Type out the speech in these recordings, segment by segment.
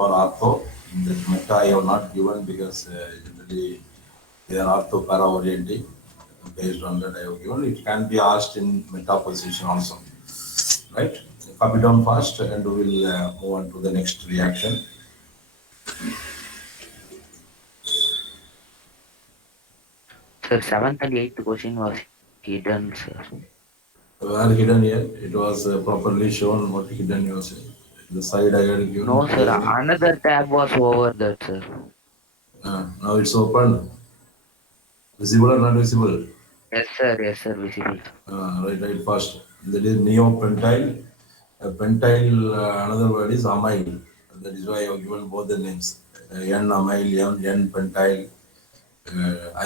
for ortho. The meta I have not given because generally they are ortho para orienting. Based on that, I have given. It can be asked in meta position also, right? Copy down fast, and we will move on to the next reaction. Sir, seventh and eighth question was hidden, sir. Where hidden here, it was properly shown what hidden you was. The side I had given No, sir. clearly. Another tab was over that, sir. Now it's open. Visible or not visible? Yes, sir, visible. Right, first. That is neopentyl. Pentyl, another word is amyl. That is why I have given both the names. N-amyl, N-pentyl,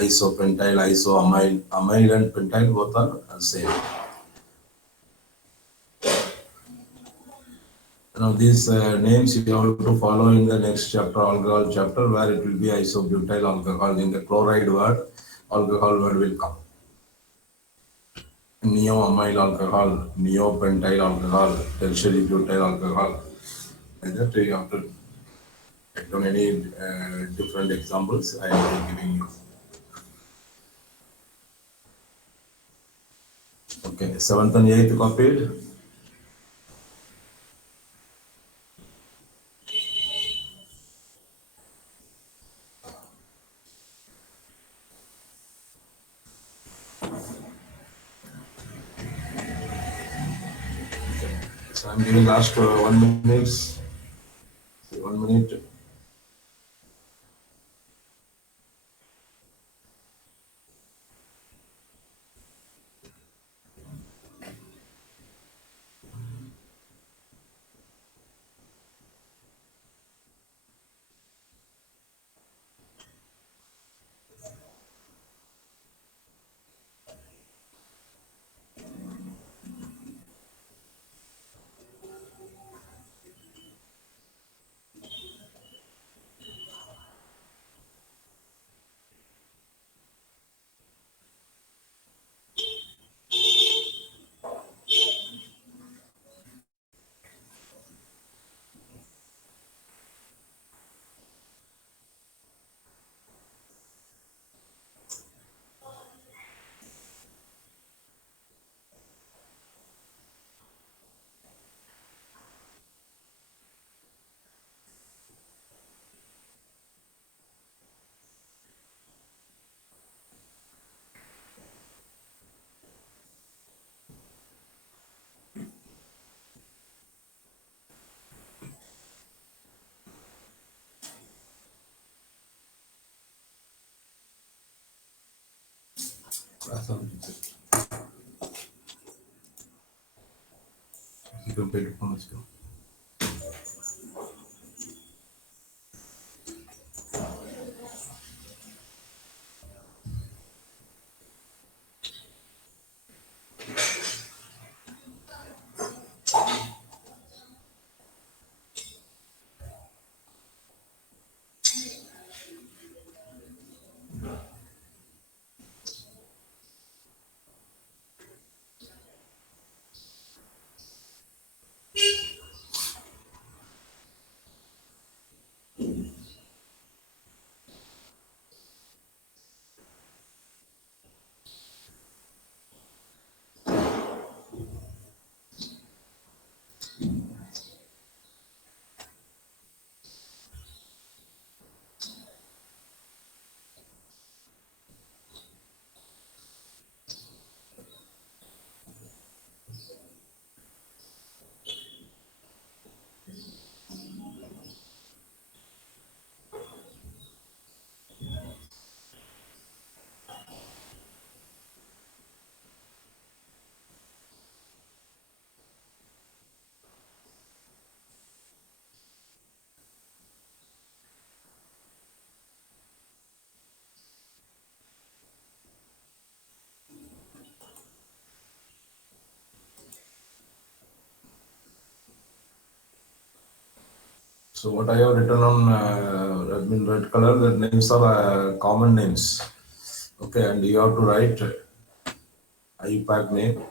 isopentyl, isoamyl. Amyl and pentyl both are same. Now these names you have to follow in the next chapter, alcohol chapter, where it will be isobutyl alcohol. In the chloride word, alcohol word will come. Neoamyl alcohol, neopentyl alcohol, tertiary butyl alcohol. And that you have to take down any different examples I am giving you. Okay, seventh and eighth copied. So I'm giving last 1 minute. 1 minute. So what I have written on in red color, the names are common names. Okay, and you have to write IUPAC name.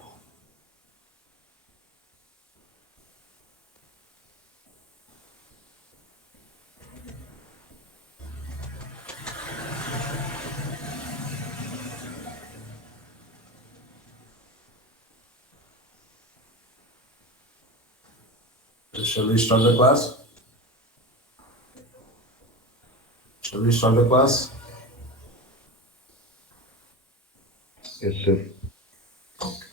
Shall we start the class? Shall we start the class? Yes, sir. Okay.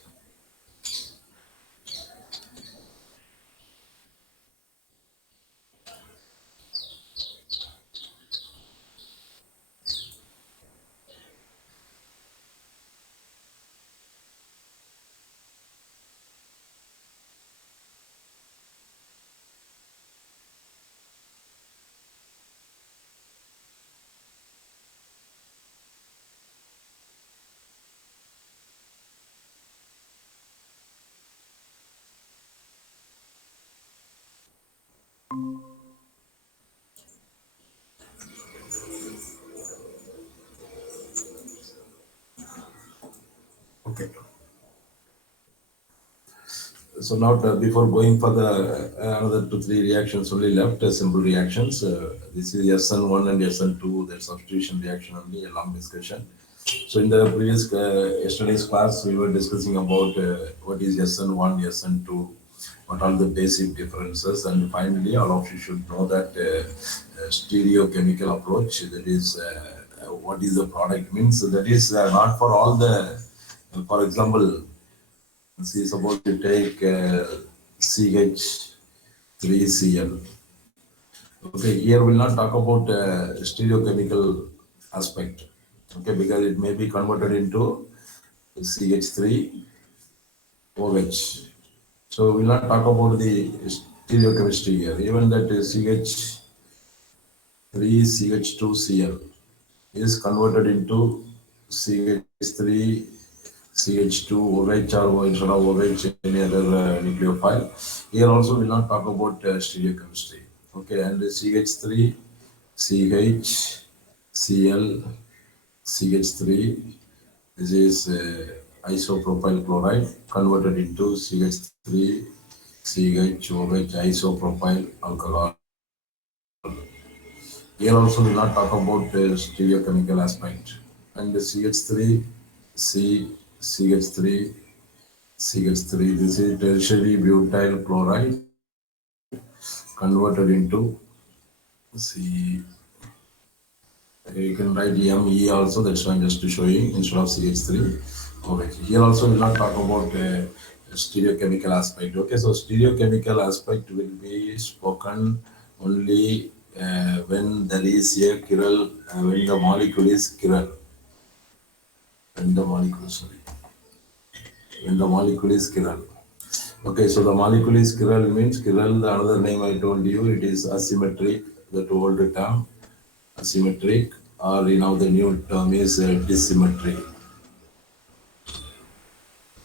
Okay. So now before going for the another 2 3 reactions only left, simple reactions. This is SN1 and SN2, the substitution reaction only, a long discussion. So in the previous yesterday's class, we were discussing about what is SN1, SN2, what are the basic differences, and finally, all of you should know that stereochemical approach. That is, what is the product means. That is not for all the. For example, see, suppose you take CH3Cl. Okay, here we'll not talk about stereochemical aspect. Okay, because it may be converted into CH3OH. So we'll not talk about the stereochemistry here. Even that CH3CH2Cl is converted into CH3 CH2OH or instead of OH any other nucleophile. Here also we'll not talk about stereochemistry. Okay, and CH3 CH Cl CH3, this is isopropyl chloride converted into CH3 CHOH isopropyl alcohol. Here also we'll not talk about the stereochemical aspect. And the CH3 C CH3 CH3, this is tertiary butyl chloride converted into C. You can write ME also, that's why I'm just showing instead of CH3. Okay, here also we'll not talk about stereochemical aspect. Okay, so stereochemical aspect will be spoken only when there is a chiral, when the molecule is chiral. When the molecule, sorry, when the molecule is chiral. Okay, so the molecule is chiral means chiral, the another name I told you, it is asymmetric, that old term, asymmetric, or now the new term is dissymmetric.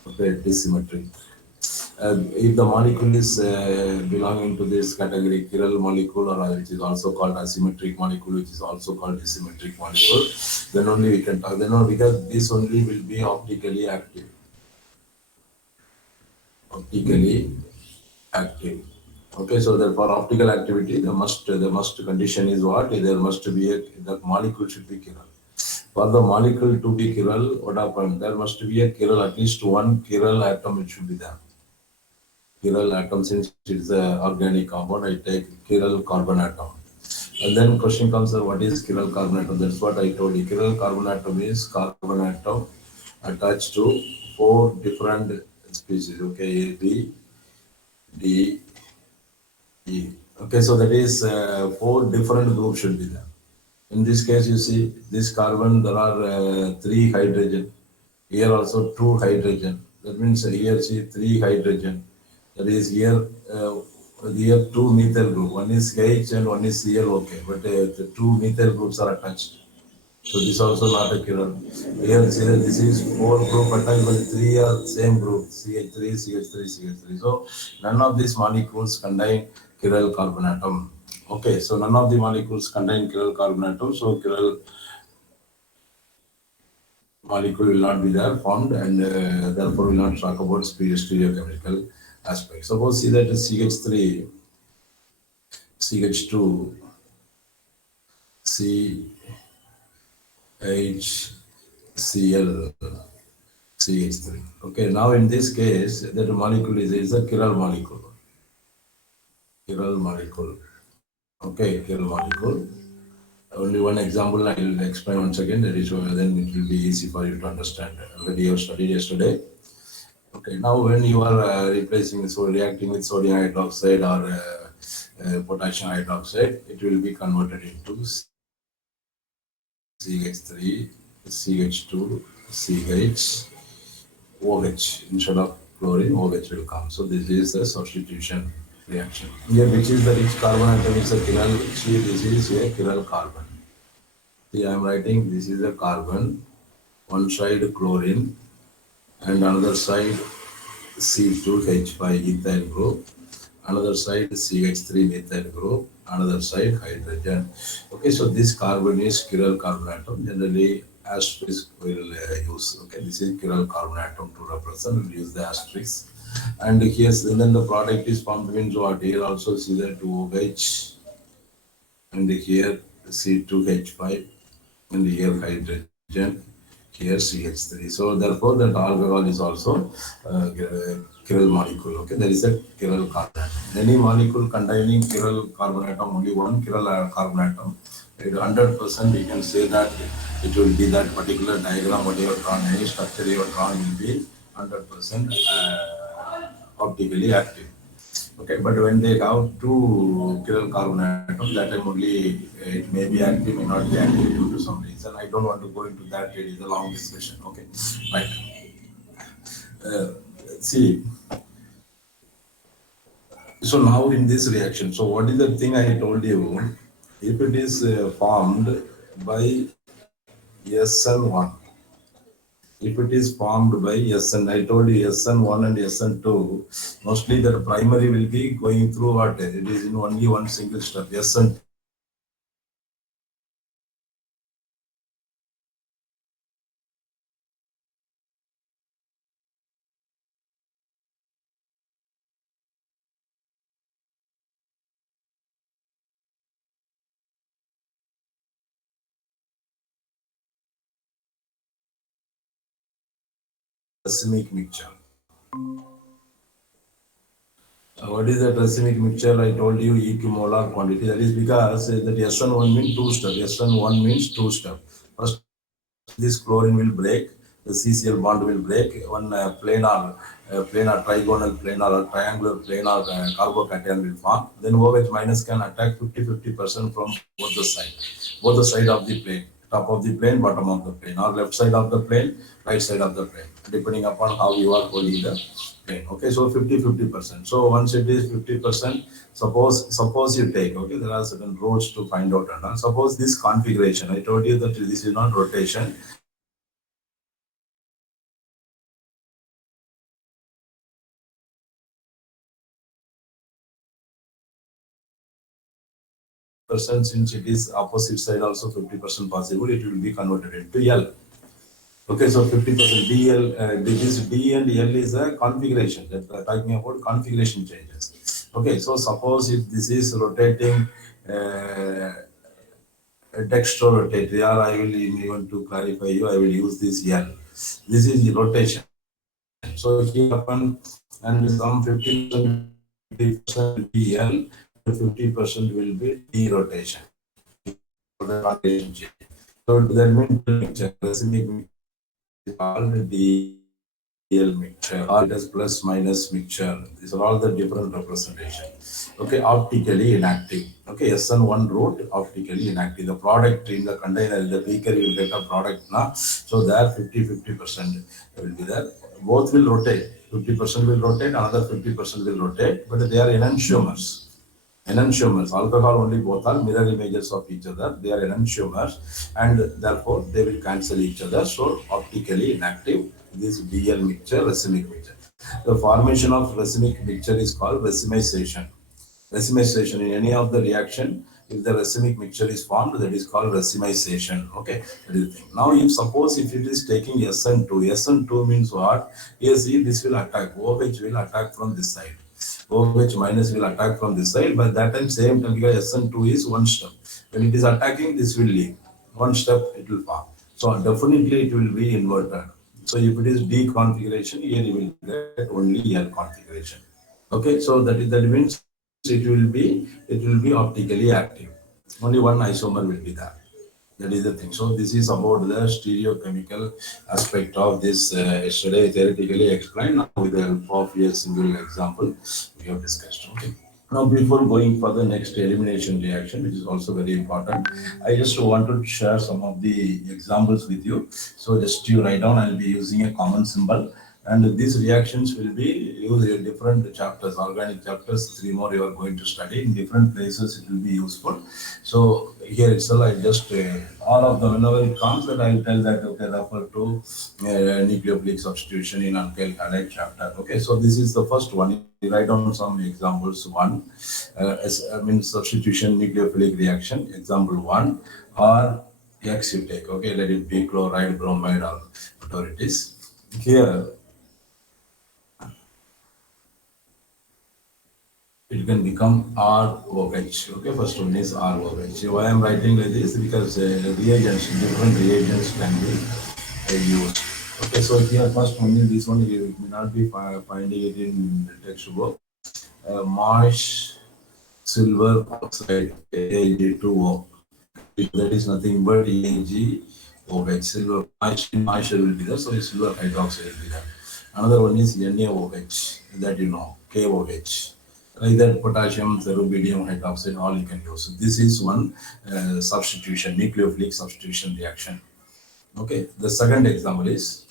Okay, dissymmetric. If the molecule is belonging to this category, chiral molecule, or which is also called asymmetric molecule, which is also called dissymmetric molecule, then only we can talk. Then only because this only will be optically active. Optically active. Okay, so therefore optical activity, the must condition is what? There must be the molecule should be chiral. For the molecule to be chiral, what happened? There must be a chiral, at least one chiral atom it should be there. Chiral atom, since it is an organic compound, I take chiral carbon atom. And then question comes, what is chiral carbon atom? That's what I told you. Chiral carbon atom is carbon atom attached to 4 different species. Okay, A, B, D, E. Okay, so that is 4 different groups should be there. In this case, you see this carbon, there are 3 hydrogen. Here also 2 hydrogen. That means here see 3 hydrogen. That is here 2 methyl group. One is H and one is Cl. Okay, but the 2 methyl groups are attached. So this also not a chiral. Here see that this is 4 group attached, but 3 are same group, CH3, CH3, CH3. So none of these molecules contain chiral carbon atom. Okay, so none of the molecules contain chiral carbon atom, so chiral molecule will not be there formed, and therefore will not talk about stereochemical aspect. Suppose see that CH3, CH2, CHCl, CH3. Okay, now in this case, that molecule is a chiral molecule. chiral molecule. Okay, chiral molecule. Only one example I will explain once again. That is why then it will be easy for you to understand. Already you have studied yesterday. Okay, now when you are replacing, so reacting with sodium hydroxide or potassium hydroxide, it will be converted into CH3, CH2, CH, OH. Instead of chlorine, OH will come. So this is the substitution reaction. Here, which is the rich carbon atom is a chiral. See, this is a chiral carbon. See, I am writing this is a carbon, one side chlorine, and another side C2H5 ethyl group, another side CH3 methyl group, another side hydrogen. Okay, so this carbon is chiral carbon atom. Generally, asterisk will use. Okay, this is chiral carbon atom to represent. We'll use the asterisk. And here, and then the product is formed means what? Here also see the 2OH, and here C2H5, and here hydrogen, here CH3. So therefore, that alcohol is also chiral molecule. Okay, there is a chiral carbon atom. Any molecule containing chiral carbon atom, only one chiral carbon atom, 100% you can say that it will be that particular diagram, what you have drawn, any structure you have drawn will be 100% optically active. Okay, but when they have two chiral carbon atoms, that time only it may be active, may not be active due to some reason. I don't want to go into that. It is a long discussion. Okay, right. Uh, See, so now in this reaction, so what is the thing I told you? If it is formed by SN1, if it is formed by SN, I told you SN1 and SN2, mostly the primary will be going through what? It is in only one single step, SN2. Racemic mixture. What is that racemic mixture? I told you equimolar quantity. That is because that SN1 means two step. SN1 means two step. First, this chlorine will break. The CCl bond will break. One planar, trigonal planar, or triangular planar carbocation will form. Then OH minus can attack 50-50% from both the side of the plane, top of the plane, bottom of the plane, or left side of the plane, right side of the plane, depending upon how you are holding the plane. Okay, so 50-50%. So once it is 50%, suppose you take, okay, there are certain rules to find out. And suppose this configuration, I told you that this is not rotation. Since it is opposite side also 50% possible, it will be converted into L. Okay, so 50% DL, this D and L is a configuration that we are talking about, configuration changes. Okay, so suppose if this is rotating dextrorotate, or I will even to clarify you, I will use this L. This is the rotation. So here upon and some 50% will be L, 50% will be D rotation. So that means racemic called DL mixture, or it has plus minus mixture. These are all the different representations. Okay, optically inactive. Okay, SN1 root, optically inactive. The product in the container, the beaker will get a product now. So there 50-50% will be there. Both will rotate. 50% will rotate, another 50% will rotate, but they are enantiomers. Enantiomers, alcohol only, both are mirror images of each other. They are enantiomers, and therefore they will cancel each other. So optically inactive, this DL mixture, racemic mixture. The formation of racemic mixture is called racemization. Racemization in any of the reaction, if the racemic mixture is formed, that is called racemization. Okay, that is the thing. Now, if suppose if it is taking SN2, SN2 means what? Yes, see, this will attack. OH will attack from this side. OH minus will attack from this side, but that time same time because SN2 is one step. When it is attacking, this will leave. One step it will form. So definitely it will be inverted. So if it is D configuration, here you will get only L configuration. Okay, so that means it will be optically active. Only one isomer will be there. That is the thing. So this is about the stereochemical aspect of this. Yesterday theoretically explained. Now with the help of a single example, we have discussed. Okay. Now, before going for the next elimination reaction, which is also very important, I just want to share some of the examples with you. So just you write down, I'll be using a common symbol. And these reactions will be used in different chapters, organic chapters, three more you are going to study in different places, it will be useful. So here itself, I just, all of them, whenever it comes, that I'll tell that, okay, refer to nucleophilic substitution in alkyl halide chapter. Okay, so this is the first one. You write down some examples. One, substitution nucleophilic reaction. Example one, or X you take. Okay, let it be chloride, bromide, or whatever it is. Here, it can become ROH. Okay, first one is ROH. Why I'm writing like this? Because reagents, different reagents can be used. Okay, so here first one is this one. You may not be finding it in the textbook. Marsh silver oxide Ag2O. That is nothing but AgOH. Silver marsh will be there, so silver hydroxide will be there. Another one is NaOH, that you know, KOH. Either potassium, rubidium hydroxide, all you can use. So this is one substitution, nucleophilic substitution reaction. Okay, the second example is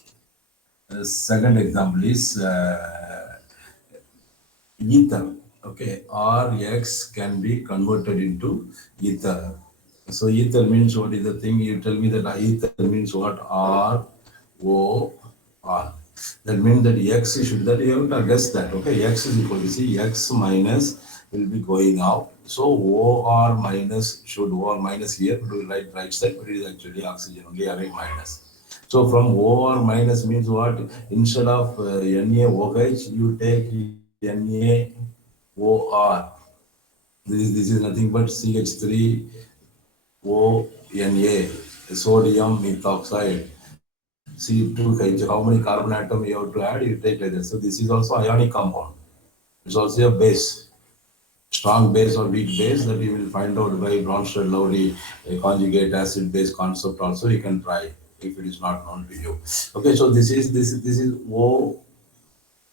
ether. Okay, Rx can be converted into ether. So ether means what is the thing? You tell me that ether means what? R O R. That means that X should, that you have to guess that. Okay, X is equal to, see, X minus will be going out. So OR minus should, OR minus here to right side, but it is actually oxygen only having minus. So from OR minus means what? Instead of NaOH, you take NaOR. This is nothing but CH3ONa, sodium methoxide. C2H. How many carbon atom you have to add? You take like that. So this is also ionic compound. It's also a base, strong base or weak base, that you will find out by Bronsted-Lowry conjugate acid base concept. Also you can try if it is not known to you. Okay, so this is O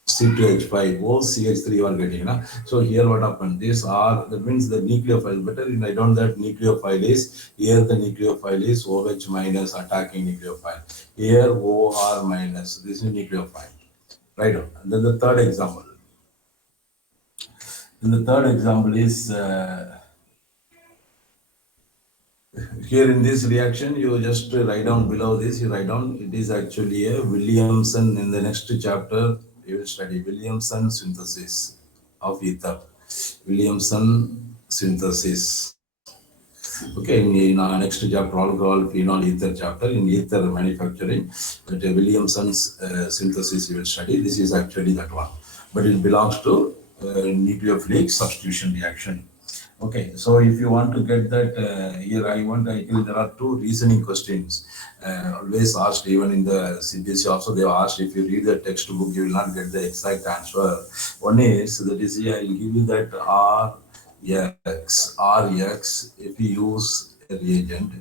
C2H5, OCH3 you are getting. Na? So here what happened? These are, that means the nucleophile. Better write down that nucleophile is, here the nucleophile is OH minus, attacking nucleophile. Here OR minus, this is nucleophile. Right on. And then the third example. Is here in this reaction, you just write down below this, you write down, it is actually a Williamson. In the next chapter, you will study Williamson synthesis of ether. Williamson synthesis. Okay, in our next chapter, alcohol, phenol, ether chapter, in ether manufacturing, that Williamson's synthesis you will study. This is actually that one, but it belongs to nucleophilic substitution reaction. Okay, so if you want to get that, here there are two reasoning questions always asked, even in the CBSE also they have asked. If you read the textbook, you will not get the exact answer. One is, that is, I will give you that Rx, if you use a reagent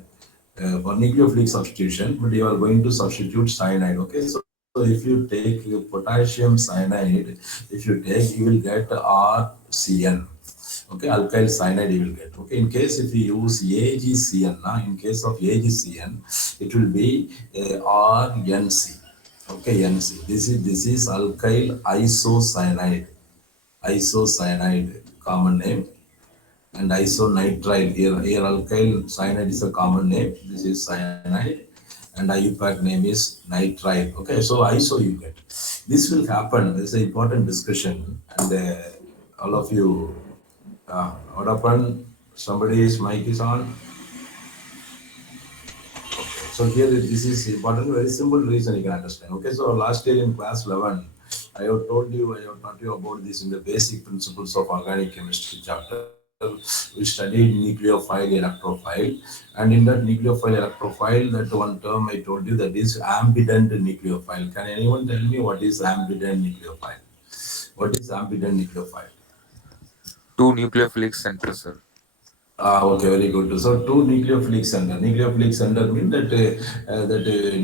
for nucleophilic substitution, but you are going to substitute cyanide. Okay, so if you take potassium cyanide, you will get RCN. Okay, alkyl cyanide you will get. Okay, in case if you use AgCN, in case of AgCN, it will be RNC. Okay, NC. This is alkyl isocyanide. Isocyanide, common name, and isonitrile. Here alkyl cyanide is a common name. This is cyanide, and IUPAC name is nitrile. Okay, so iso you get. This will happen. This is an important discussion, and all of you. What happened? Somebody's mic is on. So here this is important, very simple reason you can understand. Okay, so last year in class 11, I have taught you about this in the basic principles of organic chemistry chapter. We studied nucleophile, electrophile, and in that nucleophile, electrophile, that one term I told you, that is ambident nucleophile. Can anyone tell me what is ambident nucleophile? What is ambident nucleophile? two nucleophilic centers, sir. Okay, very good. So two nucleophilic center. Nucleophilic center mean that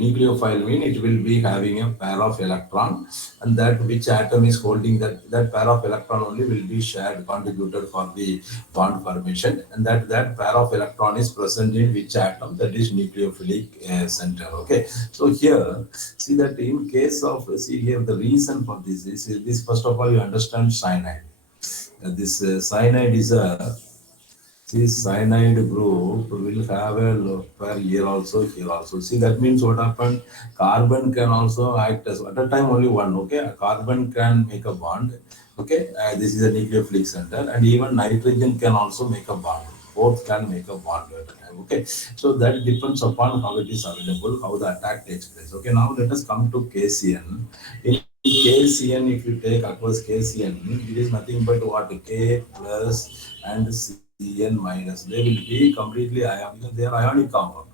nucleophile mean it will be having a pair of electron, and that which atom is holding that pair of electron only will be shared contributed for the bond formation, and that pair of electron is present in which atom, that is nucleophilic center. Okay, so here see that in case of, see here the reason for this is this, first of all you understand cyanide. This cyanide is a, this cyanide group will have a pair here also, here also. See, that means what happened? Carbon can also act as, at a time only one, okay? A carbon can make a bond, okay? This is a nucleophilic center, and even nitrogen can also make a bond. Both can make a bond at a time, okay? So that depends upon how it is available, how the attack takes place. Okay, now let us come to KCN. In KCN, if you take aqueous KCN, it is nothing but what? K plus and Cn minus. They will be completely ionic, because they are ionic compound.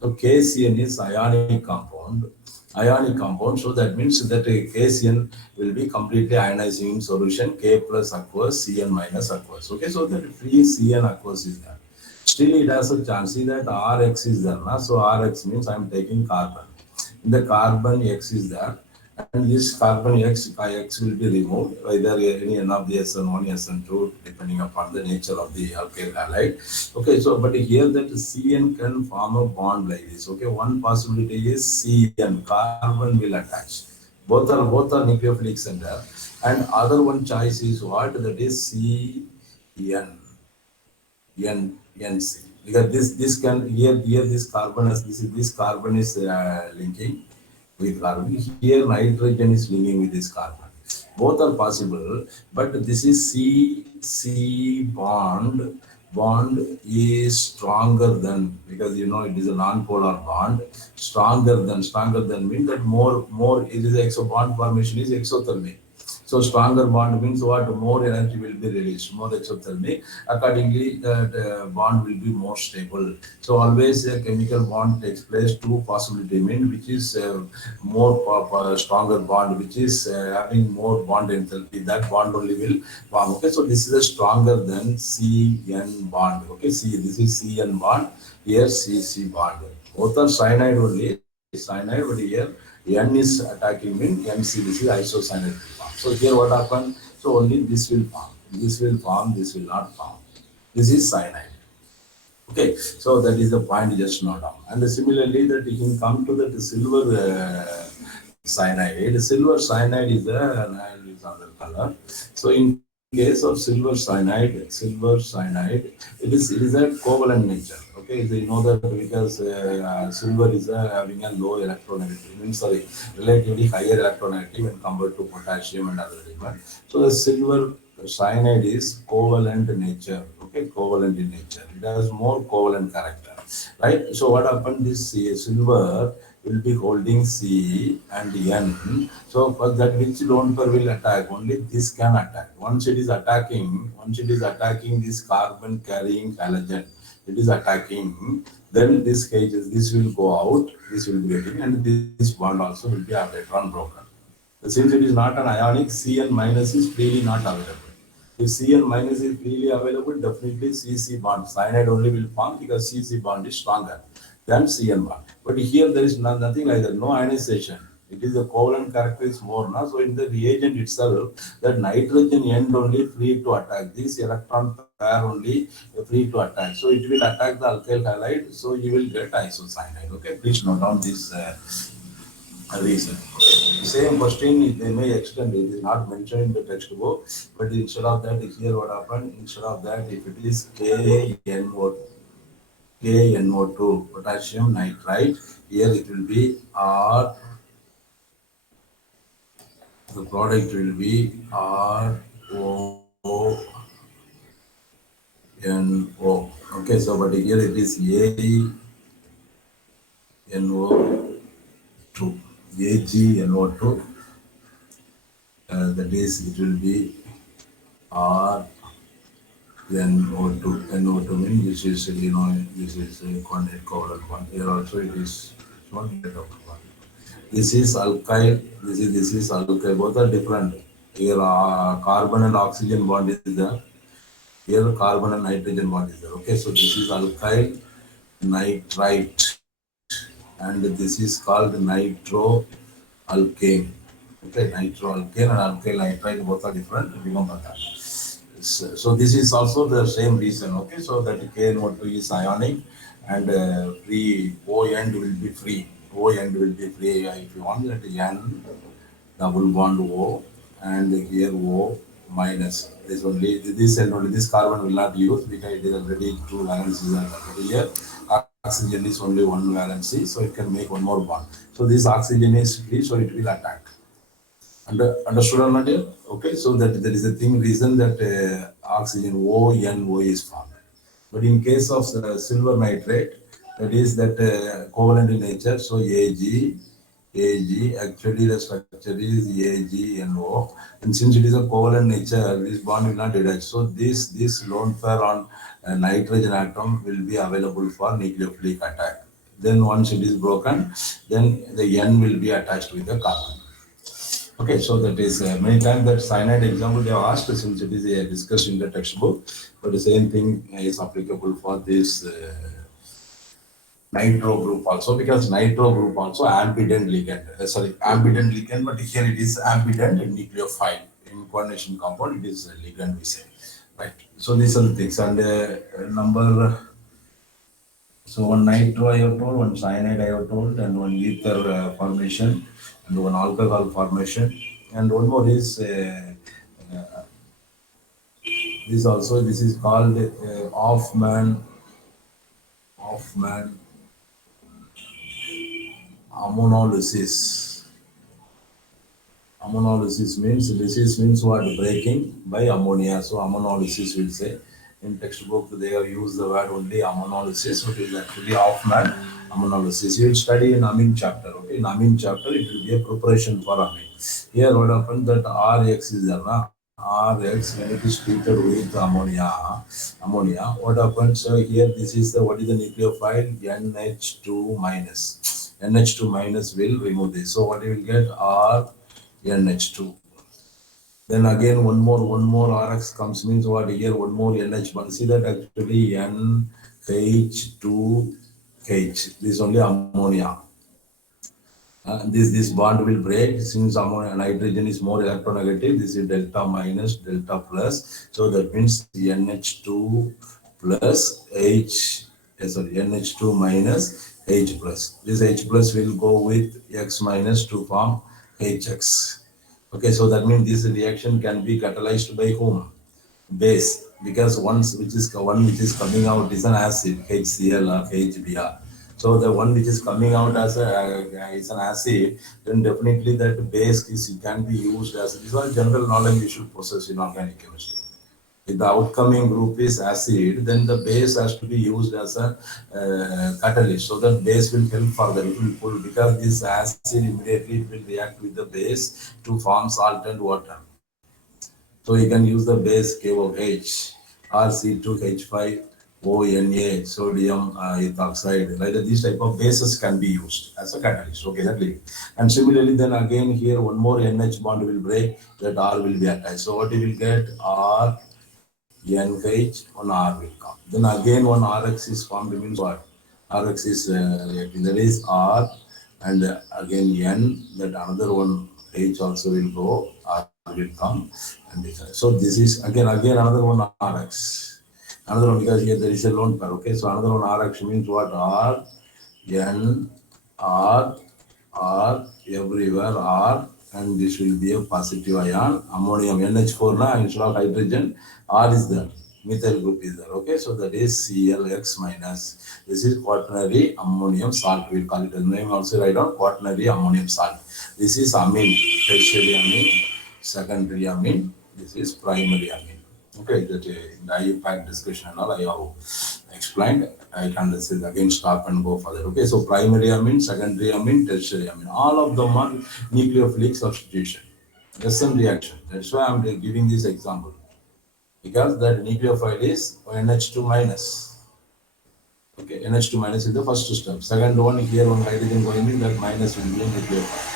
So KCN is ionic compound. Ionic compound, so that means that a KCN will be completely ionizing in solution, K plus aqueous, Cn minus aqueous. Okay, so that free Cn aqueous is there. Still, it has a chance. See that Rx is there. Na? So Rx means I am taking carbon. In the carbon X is there, and this carbon X will be removed, either any one of the SN1, SN2, depending upon the nature of the alkyl halide. Okay, so but here that Cn can form a bond like this. Okay, one possibility is Cn, carbon will attach. Both are nucleophilic center, and other one choice is what? That is Cn. NC, because this can here this carbon as this carbon is linking with carbon, here nitrogen is linking with this carbon. Both are possible, but this is C bond is stronger than, because you know it is a non-polar bond. Stronger than means that more it is exo bond formation is exothermic. So stronger bond means what? More energy will be released, more exothermic. Accordingly, the bond will be more stable. So always a chemical bond takes place. Two possibility mean which is more stronger bond, which is having more bond enthalpy. That bond only will form. Okay, so this is a stronger than CN bond. Okay, see this is CN bond. Here CC bond. Both are cyanide only. Cyanide, but here N is attacking mean MC. This is isocyanide. So here what happened? So only this will form. This will form. This will not form. This is cyanide. Okay, so that is the point, just note down. And similarly, that you can come to the silver cyanide. Silver cyanide is another color. So in case of silver cyanide, it is a covalent nature. Okay, so you know that because silver is having a low electronegativity, sorry, relatively higher electronegativity when compared to potassium and other elements. So the silver cyanide is covalent nature. Okay, covalent in nature. It has more covalent character, right? So what happened? This silver will be holding C and N. So for that, which lone pair will attack? Only this can attack. Once it is attacking this carbon carrying halogen, it is attacking. Then this cages, this will go out. This will be getting, and this bond also will be electron broken. Since it is not an ionic, Cn minus is freely not available. If Cn minus is freely available, definitely CC bond. Cyanide only will form because CC bond is stronger than Cn bond. But here there is nothing like that, no ionization. It is the covalent character is more. Now, so in the reagent itself, that nitrogen end only free to attack. This electron pair only free to attack. So it will attack the alkyl halide. So you will get isocyanide. Okay, please note down this reason. Same question they may extend. It is not mentioned in the textbook, but instead of that, here what happened? Instead of that, if it is KNO2 potassium nitrite, here it will be R. The product will be RONO. Okay, so but here it is ANO2, AgNO2. That is, it will be R NO2 means this is, you know, this is a coordinate covalent one. Here also it is not that of one. This is alkyl, this is alkyl, both are different. Here carbon and oxygen bond is there. Here carbon and nitrogen bond is there. Okay, so this is alkyl nitrite, and this is called nitroalkane. Okay, nitroalkane and alkyl nitrite both are different. Remember that. So this is also the same reason. Okay, so that KNO2 is ionic and free. O end will be free. O end will be free. If you want that N double bond O, and here O minus. This and only this carbon will not use because it is already two valencies are already here. Oxygen is only one valency, so it can make one more bond. So this oxygen is free, so it will attack. Understood or not here? Okay, so that there is a thing reason that oxygen ONO is formed. But in case of silver nitrate, that is that covalent in nature, so AG, actually the structure is AgNO, and since it is a covalent nature, this bond will not detach. So this lone pair on nitrogen atom will be available for nucleophilic attack. Then once it is broken, then the N will be attached with the carbon. Okay, so that is many times that cyanide example they have asked since it is discussed in the textbook, but the same thing is applicable for this nitro group also, because nitro group also ambident ligand. Ambident ligand, but here it is ambident nucleophile. In coordination compound, it is ligand we say, right? So these are the things, and number. So one nitro I have told, one cyanide I have told, and one ether formation, and one alcohol formation, and one more is this also. This is called Hoffman ammonolysis. Ammonolysis means lysis means what? Breaking by ammonia. So ammonolysis will say. In textbook they have used the word only ammonolysis, which is actually Hoffman ammonolysis. You will study in amine chapter. Okay, in amine chapter it will be a preparation for amine. Here what happens that Rx is there, na? Rx when it is treated with ammonia, what happens? So here this is the what is the nucleophile NH2 minus. NH2 minus will remove this. So what you will get NH2. Then again one more Rx comes means what? Here one more NH1. See that actually NH2H. This is only ammonia. This bond will break since ammonia nitrogen is more electronegative. This is delta minus delta plus. So that means NH2 plus NH2 minus H plus. This H plus will go with X minus to form HX. Okay, so that means this reaction can be catalyzed by whom? Base, because one which is coming out is an acid, HCl or HBr. So the one which is coming out as is an acid, then definitely that base can be used as, these are general knowledge you should possess in organic chemistry. If the outcoming group is acid, then the base has to be used as a catalyst. So that base will help further. It will pull, because this acid immediately will react with the base to form salt and water. So you can use the base KOH or C2H5ONA, sodium ethoxide. Like these type of bases can be used as a catalyst. Okay, that leave. And similarly, then again here one more NH bond will break, that R will be attached. So what you will get? R NH, one R will come. Then again one RX is formed, means what? RX is reacting, that is R, and again N, that another one H also will go, R will come, and so this is again another one RX. Another one, because here there is a lone pair. Okay, so another one RX means what? R, N, R, everywhere R, and this will be a positive ion. Ammonium NH4 now instead of hydrogen, R is there. Methyl group is there. Okay, so that is ClX minus. This is quaternary ammonium salt. We'll call it as name also write down quaternary ammonium salt. This is amine, tertiary amine, secondary amine. This is primary amine. Okay, that in the IUPAC discussion and all I have explained. I can again stop and go further. Okay, so primary amine, secondary amine, tertiary amine. All of them are nucleophilic substitution. SN reaction. That's why I'm giving this example. Because that nucleophile is NH2 minus. Okay, NH2 minus is the first step. Second one, here one hydrogen going in, that minus will be a nucleophile.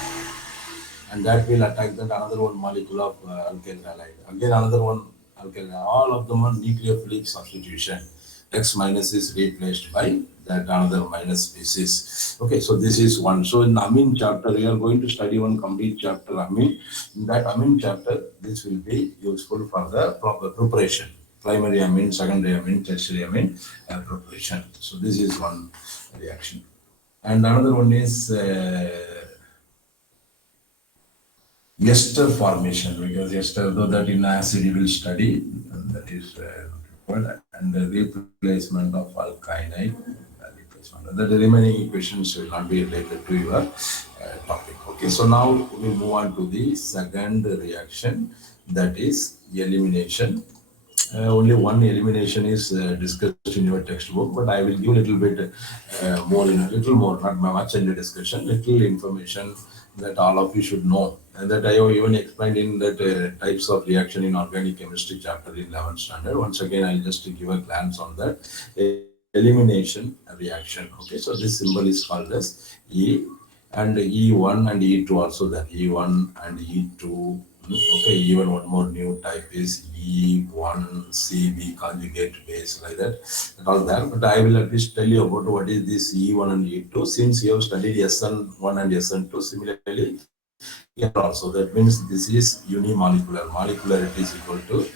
And that will attack that another one molecule of alkyl halide. Again, another one alkyl, all of them are nucleophilic substitution. X minus is replaced by that another minus species. Okay, so this is one. So in amine chapter, we are going to study one complete chapter amine. In that amine chapter, this will be useful for the proper preparation. Primary amine, secondary amine, tertiary amine preparation. So this is one reaction. And another one is ester formation, because ester, though that in acid you will study, that is required, and the replacement of alkynate, replacement. The remaining questions will not be related to your topic. Okay, so now we move on to the second reaction, that is elimination. Only one elimination is discussed in your textbook, but I will give a little bit more, in a little more, not much in the discussion, little information that all of you should know, and that I have even explained in that types of reaction in organic chemistry chapter in 11th standard. Once again, I'll just give a glance on that elimination reaction. Okay, so this symbol is called as E, and E1 and E2 also, that E1 and E2. Okay, even one more new type is E1CB conjugate base, like that, and all that. But I will at least tell you about what is this E1 and E2, since you have studied SN1 and SN2. Similarly, here also, that means this is unimolecular. Molecularity is equal to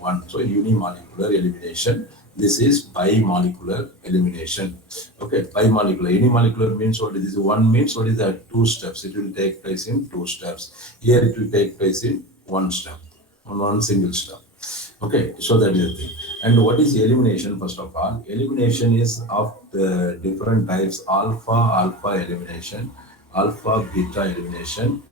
one. So unimolecular elimination. This is bimolecular elimination. Okay, bimolecular. Unimolecular means what is this? One means what is that? Two steps. It will take place in two steps. Here it will take place in one step, on one single step. Okay, so that is the thing. And what is elimination? First of all, elimination is of the different types: alpha alpha elimination, alpha beta elimination,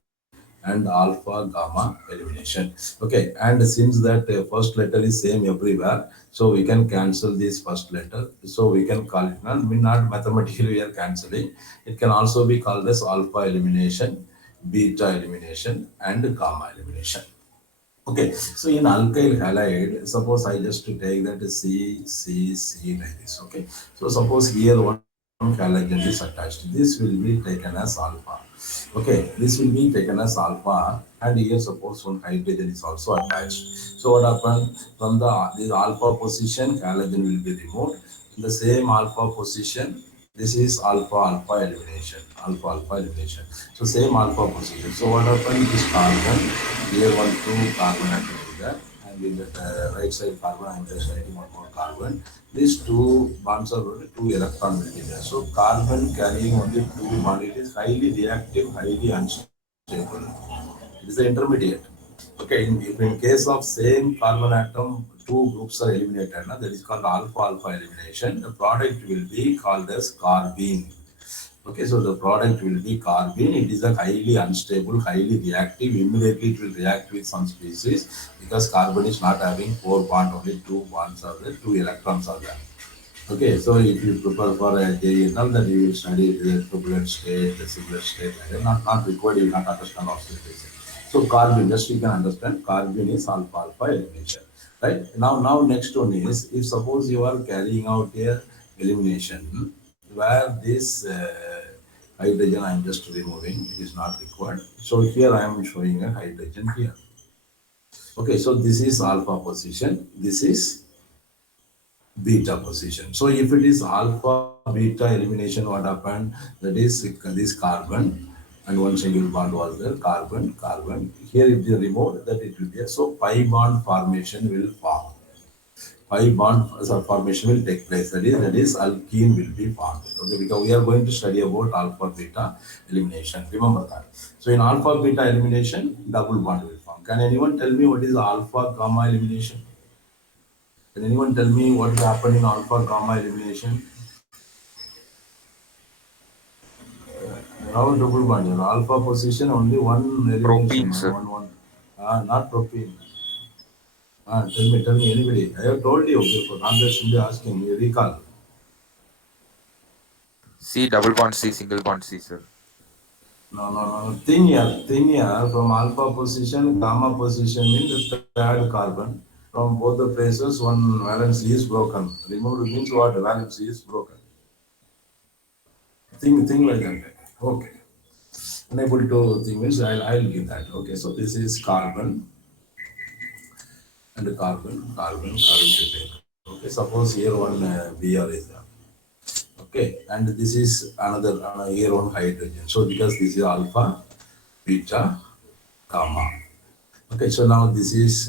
and alpha gamma elimination. Okay, and since that first letter is same everywhere, so we can cancel this first letter. So we can call it, not mathematically we are cancelling. It can also be called as alpha elimination, beta elimination, and gamma elimination. Okay, so in alkyl halide, suppose I just take that C, C, C like this. Okay, so suppose here one halogen is attached. This will be taken as alpha. Okay, this will be taken as alpha, and here suppose one hydrogen is also attached. So what happens, from the this alpha position, halogen will be removed. In the same alpha position, this is alpha alpha elimination, alpha alpha elimination. So same alpha position. So what happens, this carbon, here one two carbon atom is there, and in the right side carbon I am just writing one more carbon. These two bonds are only two electron will be there. So carbon carrying only two bonds, it is highly reactive, highly unstable. It is the intermediate. Okay, if in case of same carbon atom, two groups are eliminated, that is called alpha alpha elimination. The product will be called as carbene. Okay, so the product will be carbene. It is a highly unstable, highly reactive. Immediately it will react with some species, because carbon is not having four bonds, only two bonds are there, two electrons are there. Okay, so if you prepare for a JENL, that you will study the turbulent state, the singlet state, like that. Not required, you will not understand oxidation. So carbene, just you can understand, carbene is alpha alpha elimination. Right? Now next one is, if suppose you are carrying out a elimination where this hydrogen I am just removing, it is not required. So here I am showing a hydrogen here. Okay, so this is alpha position, this is beta position. So if it is alpha beta elimination, what happened? That is this carbon and one single bond was there, carbon, carbon. Here if you remove that, it will be so pi bond formation will form. Pi bond formation will take place. That is alkene will be formed. Okay, because we are going to study about alpha beta elimination. Remember that. So in alpha beta elimination, double bond will form. Can anyone tell me what is alpha gamma elimination? Can anyone tell me what will happen in alpha gamma elimination? How double bond? In alpha position, only one elimination. Propene, sir. One. Not propene. Tell me, anybody. I have told you before. I'm just simply asking. You recall. C double bond C single bond C, sir. No. Thing here. From alpha position, gamma position means the third carbon. From both the places, one valence is broken. Removed means what? Valence is broken. Thing like that. Okay. Unable to think means I'll give that. Okay, so this is carbon, and carbon to take. Okay, suppose here one Br is there. Okay, and this is another here one hydrogen. So because this is alpha, beta, gamma. Okay, so now this is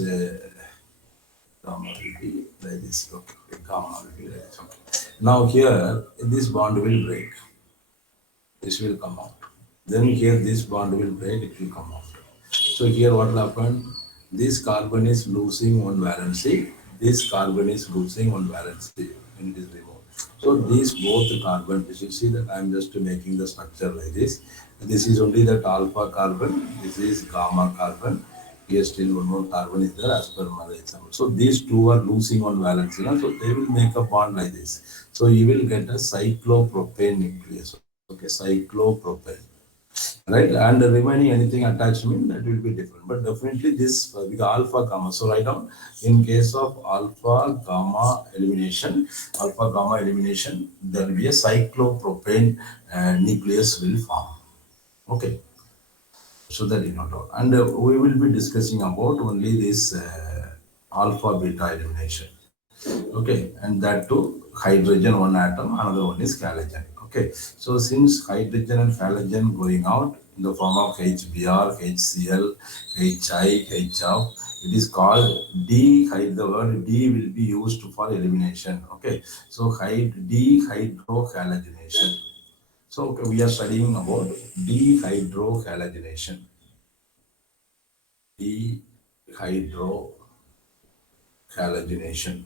gamma will be like this. Okay, gamma will be like this. Okay. Now here this bond will break. This will come out. Then here this bond will break. It will come out. So here what will happen? This carbon is losing one valency. This carbon is losing one valency when it is removed. So these both carbon, you see that I am just making the structure like this. This is only that alpha carbon. This is gamma carbon. Here still one more carbon is there as per my example. So these two are losing one valence, so they will make a bond like this. So you will get a cyclopropane nucleus. Okay, cyclopropane. Right, and the remaining anything attached mean that will be different, but definitely this because alpha gamma. So write down in case of alpha gamma elimination, there will be a cyclopropane nucleus will form. Okay, so that you know, and we will be discussing about only this alpha beta elimination. Okay, and that too hydrogen one atom, another one is halogen. Okay, so since hydrogen and halogen going out in the form of HBr, HCl, HI, HF, it is called the word D will be used for elimination. Okay, so dehydrohalogenation. So okay, we are studying about dehydrohalogenation. Dehydrohalogenation.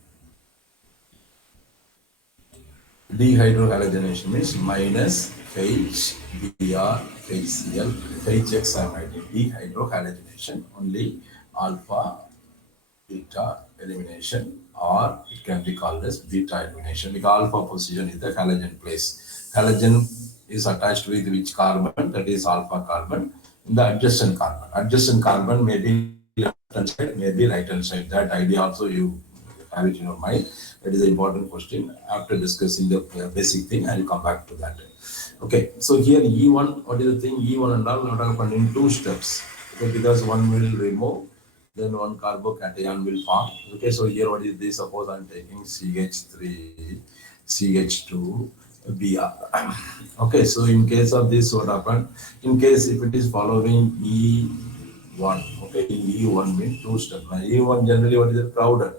Dehydrohalogenation means minus HBr, HCl, HX I am writing. Dehydrohalogenation, only alpha, beta elimination, or it can be called as beta elimination because alpha position is the halogen place. Halogen is attached with which carbon? That is alpha carbon. In the adjacent carbon. Adjacent carbon may be left hand side, may be right hand side. That idea also you have it in your mind. That is an important question. After discussing the basic thing, I will come back to that. Okay, so here E1, what is the thing? E1 and all happened in two steps. Okay, because one will remove, then one carbocation will form. Okay, so here what is this? Suppose I am taking CH3, CH2, Br. Okay, so in case of this, what happened? In case if it is following E1, okay, E1 means two steps. Now E1 generally what is it? Crowded.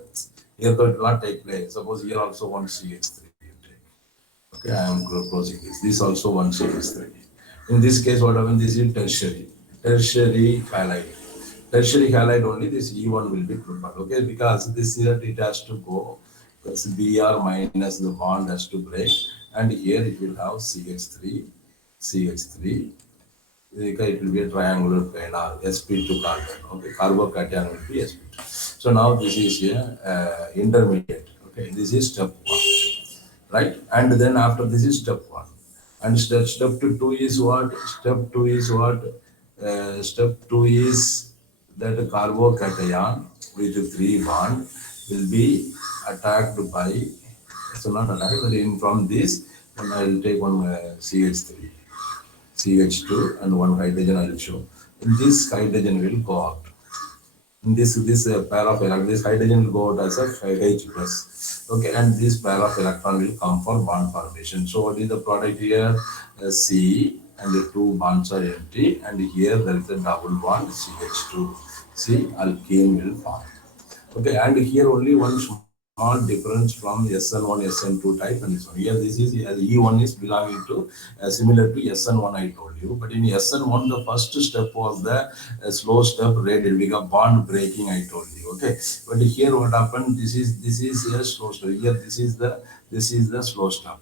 Here it will not take place. Suppose here also one CH3 you take. Okay, I am closing this. This also one CH3. In this case, what happens? This is tertiary halide. Tertiary halide only this E1 will be preferred. Okay, because this here it has to go. Because Br minus the bond has to break, and here it will have CH3, CH3. It will be a triangular planar sp2 carbon. Okay, carbocation will be sp2. So now this is here intermediate. Okay, this is step 1, right? And then after this is step 1, and step 2 is what? Step 2 is what? Step 2 is that carbocation with 3 bond will be attacked by. So not attacked, but in from this, then I will take one CH3. CH2 and one hydrogen I will show. This hydrogen will go out. In this pair of electrons, this hydrogen will go out as a H plus. Okay, and this pair of electron will come for bond formation. So what is the product here? C and the 2 bonds are empty, and here there is a double bond CH2. See, alkene will form. Okay, and here only one small difference from SN1, SN2 type and this one. Here this is E1 is belonging to similar to SN1 I told you, but in SN1 the first step was the slow step radial because bond breaking I told you. Okay, but here what happened? This is a slow step. Here this is the slow step.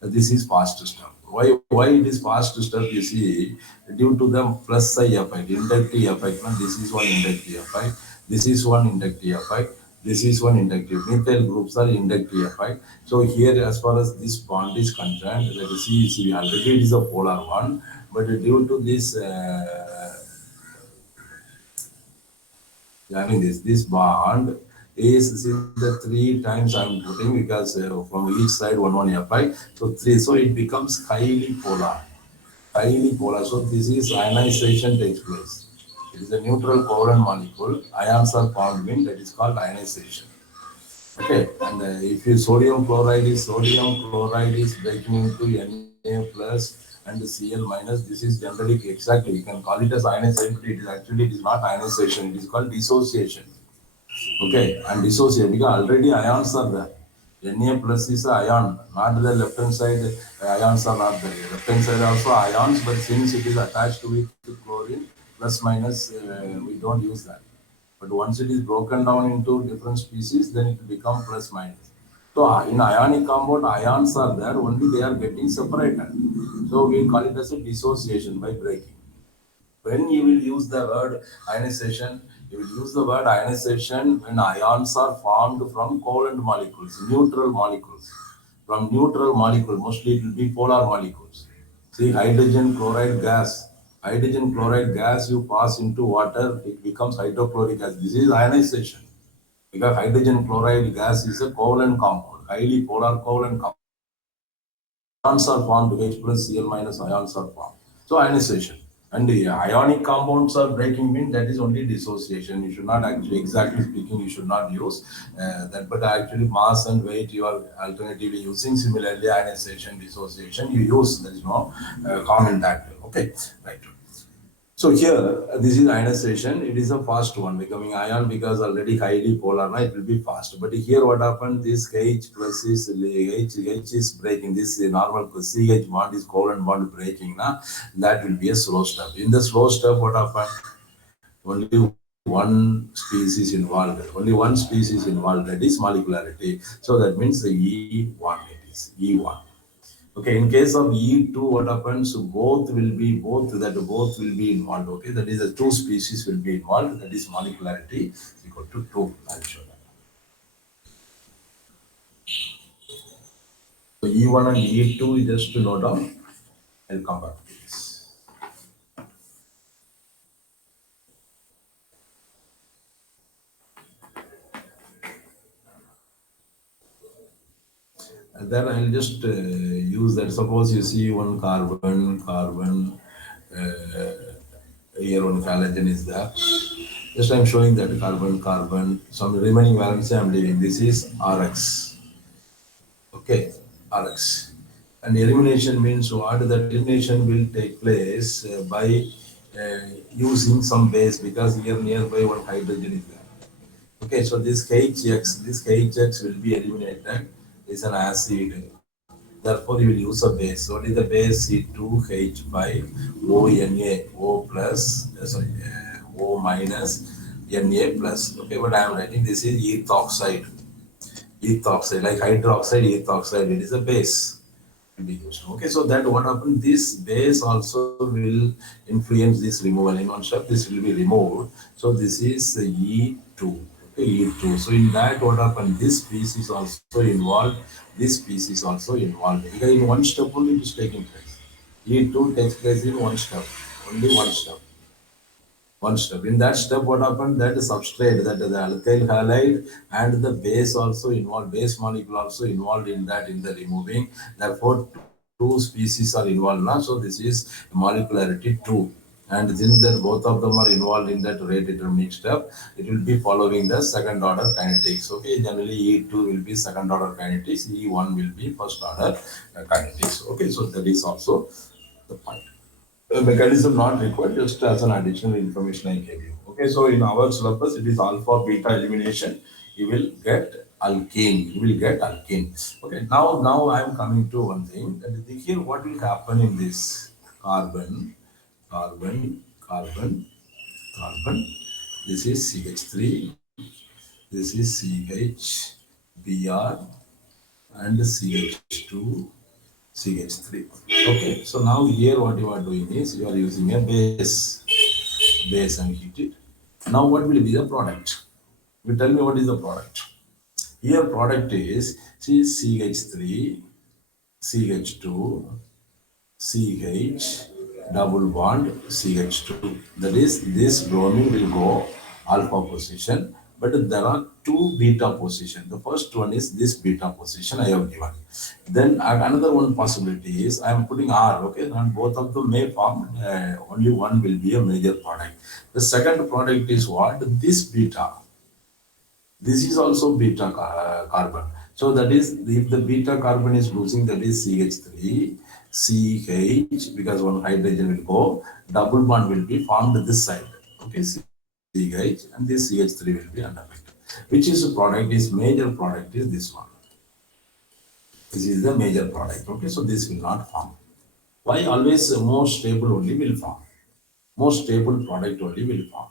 This is fast step. Why it is fast step? You see, due to the plus I effect, inductive effect. This is one inductive effect. This is one inductive effect. This is one inductive. Methyl groups are inductive effect. So here, as far as this bond is concerned, that is C already it is a polar one, but due to this having this bond is the 3 times I'm putting because from each side one effect. So 3. So it becomes highly polar. Highly polar. So this is ionization takes place. It is a neutral covalent molecule. Ions are formed in, that is called ionization. Okay, and if you sodium chloride is breaking into Na plus and Cl minus. This is generally exactly, you can call it as ionization, but it is not ionization. It is called dissociation. Okay, and dissociate because already ions are there. Na plus is a ion, not the left hand side. Ions are not there. Left hand side also ions, but since it is attached with chlorine, plus minus, we don't use that. But once it is broken down into different species, then it will become plus minus. So in ionic compound, ions are there, only they are getting separated. So we call it as a dissociation by breaking. When you will use the word ionization, you will use the word ionization when ions are formed from covalent molecules, neutral molecules. From neutral molecule, mostly it will be polar molecules. See, hydrogen chloride gas. Hydrogen chloride gas you pass into water, it becomes hydrochloric acid. This is ionization. Because hydrogen chloride gas is a covalent compound, highly polar covalent compound. Ions are formed, H plus Cl minus ions are formed. So ionization. And the ionic compounds are breaking mean that is only dissociation. You should not actually, exactly speaking, you should not use that, but actually mass and weight you are alternatively using. Similarly, ionization, dissociation, you use. There is no harm in that. Okay, right. So here, this is ionization. It is a fast one, becoming ion because already highly polar. Now it will be fast. But here, what happened? This H plus is H is breaking. This normal CH bond is covalent bond breaking. Now that will be a slow step. In the slow step, what happened? Only one species involved. Only one species involved. That is molecularity. So that means the E1. It is E1. Okay, in case of E2, what happens? Both will be involved. Okay, that is the two species will be involved. That is molecularity equal to 2. I'll show that. So E1 and E2 just to note down. I'll come back to this. And then I'll just use that. Suppose you see one carbon, here one halogen is there. Just I'm showing that carbon, some remaining valency I'm leaving. This is Rx. Okay, Rx. And elimination means what? That elimination will take place by using some base, because here nearby one hydrogen is there. Okay, so this KHX will be eliminated. It's an acid. Therefore, you will use a base. What is the base? C2H5ONA, O plus, O minus, Na plus. Okay, but I am writing this is ethoxide. Ethoxide, like hydroxide, ethoxide, it is a base. Okay, so that what happened, this base also will influence this removal. In one step, this will be removed. So this is E2. Okay, E2. So in that, what happened, this piece is also involved. This piece is also involved. Because in one step only it is taking place. E2 takes place in one step. Only one step. One step. In that step, what happened? That substrate, that is the alkyl halide and the base also involved, base molecule also involved in that, in the removing. Therefore, two species are involved now. So this is molecularity 2. And since that both of them are involved in that rate determining step, it will be following the second order kinetics. Okay, generally E2 will be second order kinetics, E1 will be first order kinetics. Okay, so that is also the point. Mechanism not required, just as an additional information I gave you. Okay, so in our syllabus, it is alpha beta elimination. You will get alkene. You will get alkene. Okay, now I am coming to one thing. That is here, what will happen in this carbon, carbon, carbon, carbon. This is CH3. This is CH, Br, and CH2. CH3. Okay, so now here what you are doing is you are using a base and heat it. Now what will be the product? You tell me what is the product. Here product is CH3, CH2, CH, double bond CH2. That is, this bromine will go alpha position, but there are two beta position. The first one is this beta position I have given. Then another one possibility is I am putting R, okay, and both of them may form, only one will be a major product. The second product is what? This beta. This is also beta carbon. So that is, if the beta carbon is losing, that is CH3, CH, because one hydrogen will go, double bond will be formed this side. Okay, CH and this CH3 will be unaffected. Which is a product, is major product is this one. This is the major product. Okay, so this will not form. Why? Always more stable only will form. More stable product only will form.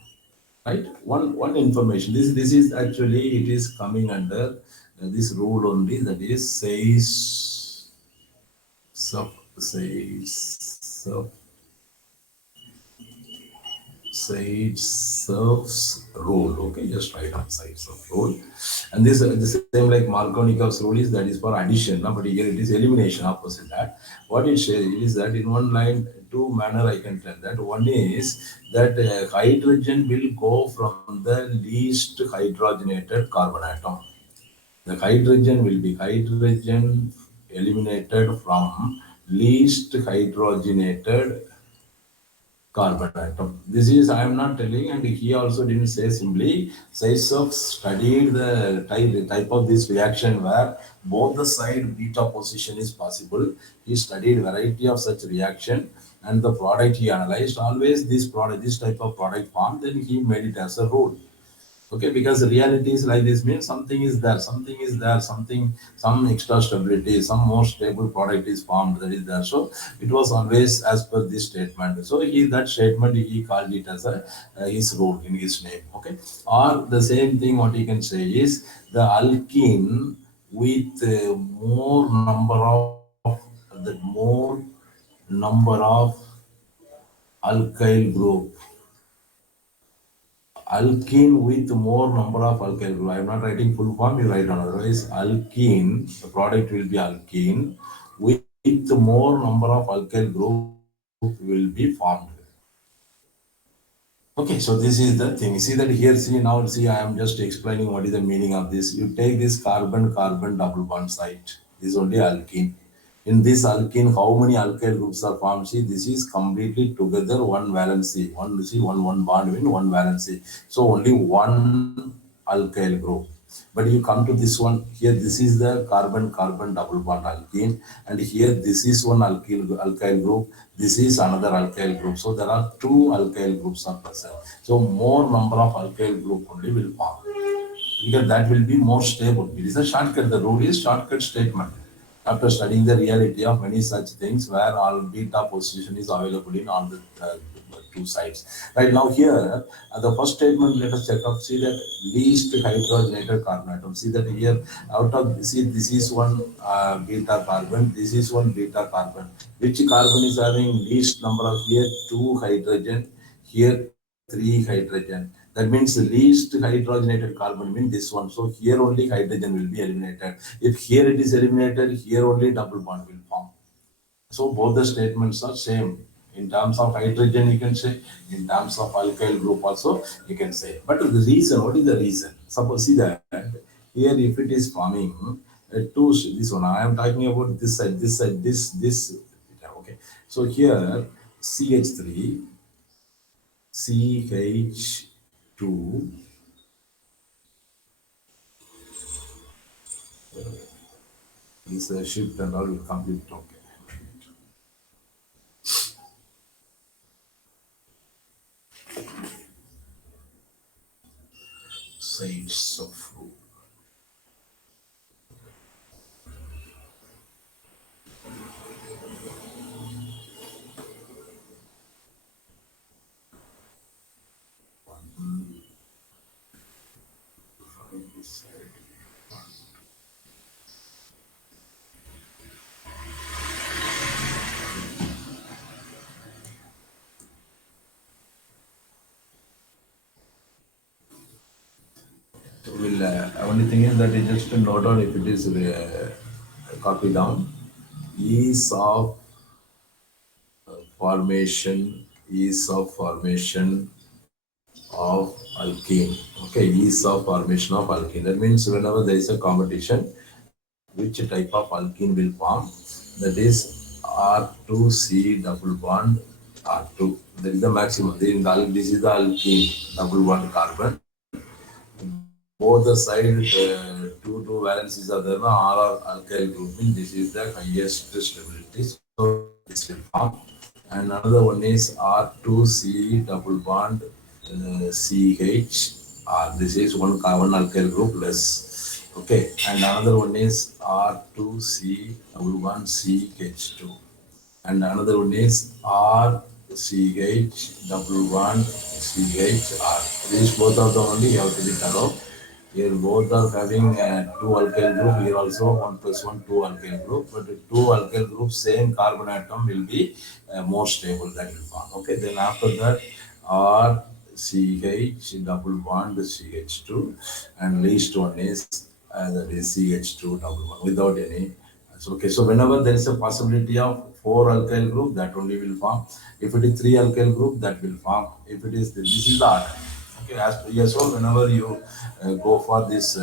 Right? One information. This is actually, it is coming under this rule only, that is says Sage serves rule. Okay, just write on side serve rule. And this the same like Markovnikov's rule is, that is for addition, no? But here it is elimination, opposite that. What it says is that in one line, two manner I can tell that. One is that hydrogen will go from the least hydrogenated carbon atom. The hydrogen will be hydrogen eliminated from least hydrogenated carbon atom. This is, I am not telling, and he also didn't say simply. Saisov studied the type of this reaction where both the side beta position is possible. He studied variety of such reaction, and the product he analyzed, always this product, this type of product formed, then he made it as a rule. Okay, because the reality is like this, means something is there, some extra stability, some more stable product is formed, that is there. So it was always as per this statement. So that statement he called it as a his rule in his name. Okay, or the same thing what he can say is the alkene with more number of number of alkyl group, alkene with more number of alkyl group. I am not writing full form, you write on, otherwise alkene, the product will be alkene with more number of alkyl group will be formed. Okay, so this is the thing. See that here, see now, see I am just explaining what is the meaning of this. You take this carbon-carbon double bond site. This is only alkene. In this alkene, how many alkyl groups are formed? See, this is completely together one valency. One, see, one bond in one valency. So only one alkyl group. But you come to this one here. This is the carbon-carbon double bond alkene, and here this is one alkyl group. This is another alkyl group. So there are two alkyl groups are present. So more number of alkyl group only will form, because that will be more stable. It is a shortcut. The rule is shortcut statement. After studying the reality of many such things where all beta position is available in all the two sides. Right now here, the first statement, let us check up, see that least hydrogenated carbon atom. See that here, out of, see this is one beta carbon, this is one beta carbon. Which carbon is having least number of, here 2 hydrogen, here 3 hydrogen. That means the least hydrogenated carbon means this one. So here only hydrogen will be eliminated. If here it is eliminated, here only double bond will form. So both the statements are same. In terms of hydrogen, you can say. In terms of alkyl group also, you can say. But the reason, what is the reason? Suppose see that here, if it is forming two, this one, I am talking about this side, this. Okay. So here, CH3, CH2, this shift and all will complete. Okay. Sides of fruit. So we'll, only thing is that you just note down if it is copy down. Ease of formation, ease of formation of alkene. Okay, ease of formation of alkene. That means whenever there is a competition, which type of alkene will form? That is R2C double bond R2. That is the maximum. This is the alkene double bond carbon. Both the side two valencies are there. All are alkyl grouping. This is the highest stability. So this will form. And another one is R2C double bond CH. This is one carbon alkyl group less. Okay. And another one is R2C double bond CH2. And another one is RCH double bond CHR. These both of them only you have to be thorough. Here both are having two alkyl group. Here also 1+1 two alkyl group. But the two alkyl groups, same carbon atom will be more stable. That will form. Okay. Then after that, RCH double bond CH2, and least one is that is CH2 double bond without any. So, okay, so whenever there is a possibility of four alkyl group, that only will form. If it is three alkyl group, that will form. If it is this is the order. Okay, as per yes, so whenever you go for this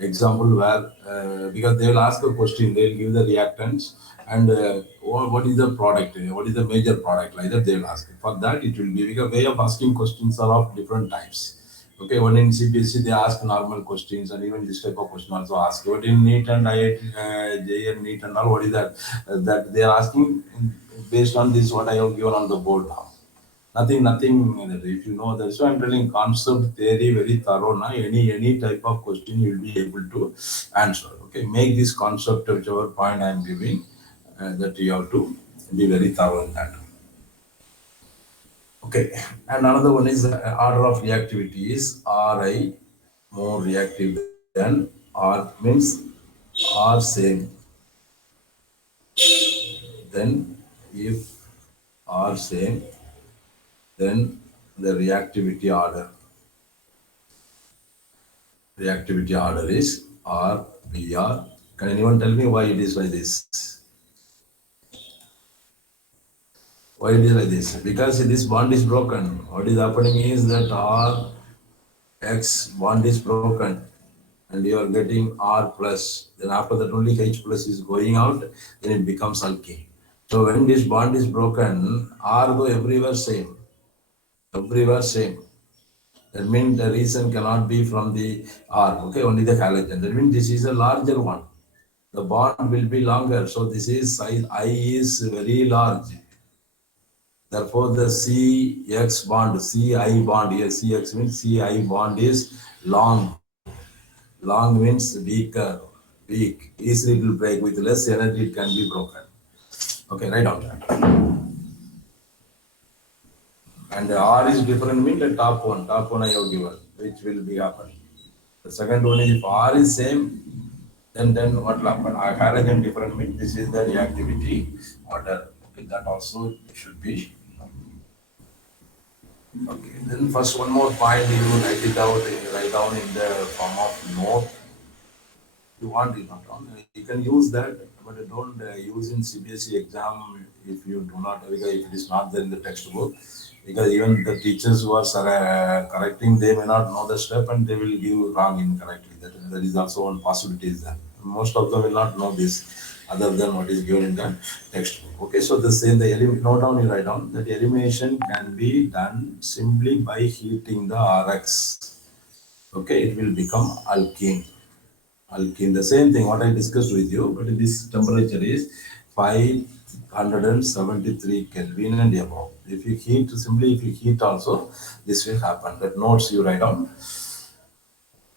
example where because they will ask a question, they will give the reactants and what is the product, what is the major product, like that they will ask. For that, it will be because way of asking questions are of different types. Okay, one in CBSE they ask normal questions, and even this type of question also ask. What in NEET and IIT, JEE and NEET and all, what is that? That they are asking based on this what I have given on the board now. Nothing. If you know that, so I'm telling concept theory very thorough. Now, any type of question you will be able to answer. Okay, make this concept whichever point I am giving that you have to be very thorough in that. Okay, and another one is order of reactivity is Ri more reactive than R means R same. Then if R same, then the reactivity order is RBR. Can anyone tell me why it is like this? Why it is like this? Because this bond is broken. What is happening is that R X bond is broken and you are getting R plus. Then after that only H plus is going out, then it becomes alkene. So when this bond is broken, R go everywhere same. Everywhere same. That means the reason cannot be from the R, okay, only the halogen. That means this is a larger one. The bond will be longer. So this is size I is very large. Therefore, the CX bond, CI bond here, CX means CI bond is long. Long means weaker, weak. Easily it will break. With less energy, it can be broken. Okay, write down that. And R is different means the top one I have given, which will be happen. The second one is if R is same, then what will happen? R halogen different means this is the reactivity order. Okay, that also should be. Okay, then first one more point you write it out, write down in the form of note. You want it not on. You can use that, but don't use in CBSE exam if you do not, because if it is not there in the textbook. Because even the teachers who are correcting, they may not know the step and they will give wrong incorrectly. That is also one possibility is that. Most of them will not know this other than what is given in the textbook. Okay, so the same, note down, you write down that elimination can be done simply by heating the RX. Okay, it will become alkene. Alkene, the same thing what I discussed with you, but this temperature is 573 Kelvin and above. If you heat, simply if you heat also, this will happen. That notes you write down.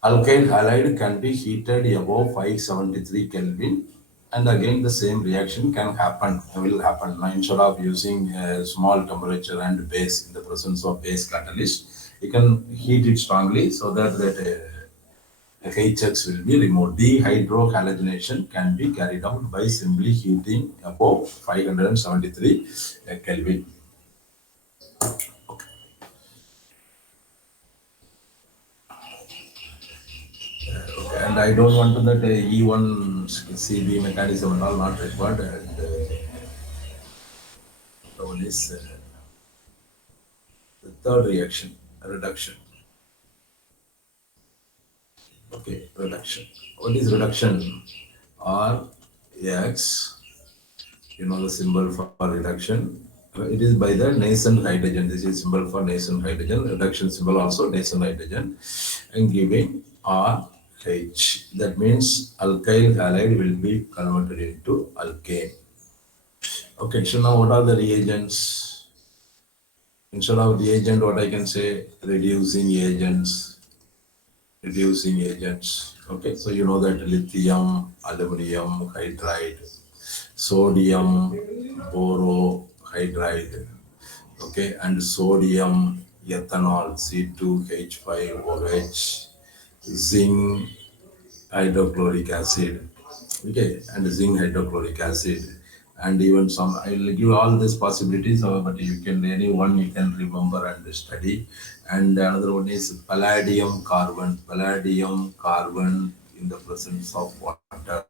Alkyl halide can be heated above 573 Kelvin, and again the same reaction will happen. Now, instead of using a small temperature and base in the presence of base catalyst, you can heat it strongly so that HX will be removed. Dehydrohalogenation can be carried out by simply heating above 573 Kelvin. Okay. And I don't want to that E1 CB mechanism and all not required. And the one is the third reaction. reduction. Okay, reduction. What is reduction? R X, the symbol for reduction. It is by the nascent hydrogen. This is symbol for nascent hydrogen. Reduction symbol also nascent hydrogen. And giving RH. That means alkyl halide will be converted into alkane. Okay, so now what are the reagents? Instead of reagent, what I can say? Reducing agents. Reducing agents. Okay, so you know that lithium, aluminum hydride, sodium borohydride, okay, and sodium ethanol C2H5OH, zinc hydrochloric acid, okay, and zinc hydrochloric acid, and even some. I will give all these possibilities, but you can any one you can remember and study. And another one is palladium carbon. Palladium carbon in the presence of water.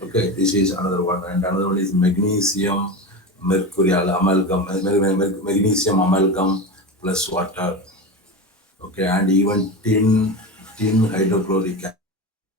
Okay, this is another one, and another one is magnesium mercurial amalgam, magnesium amalgam plus water. Okay, and even tin hydrochloric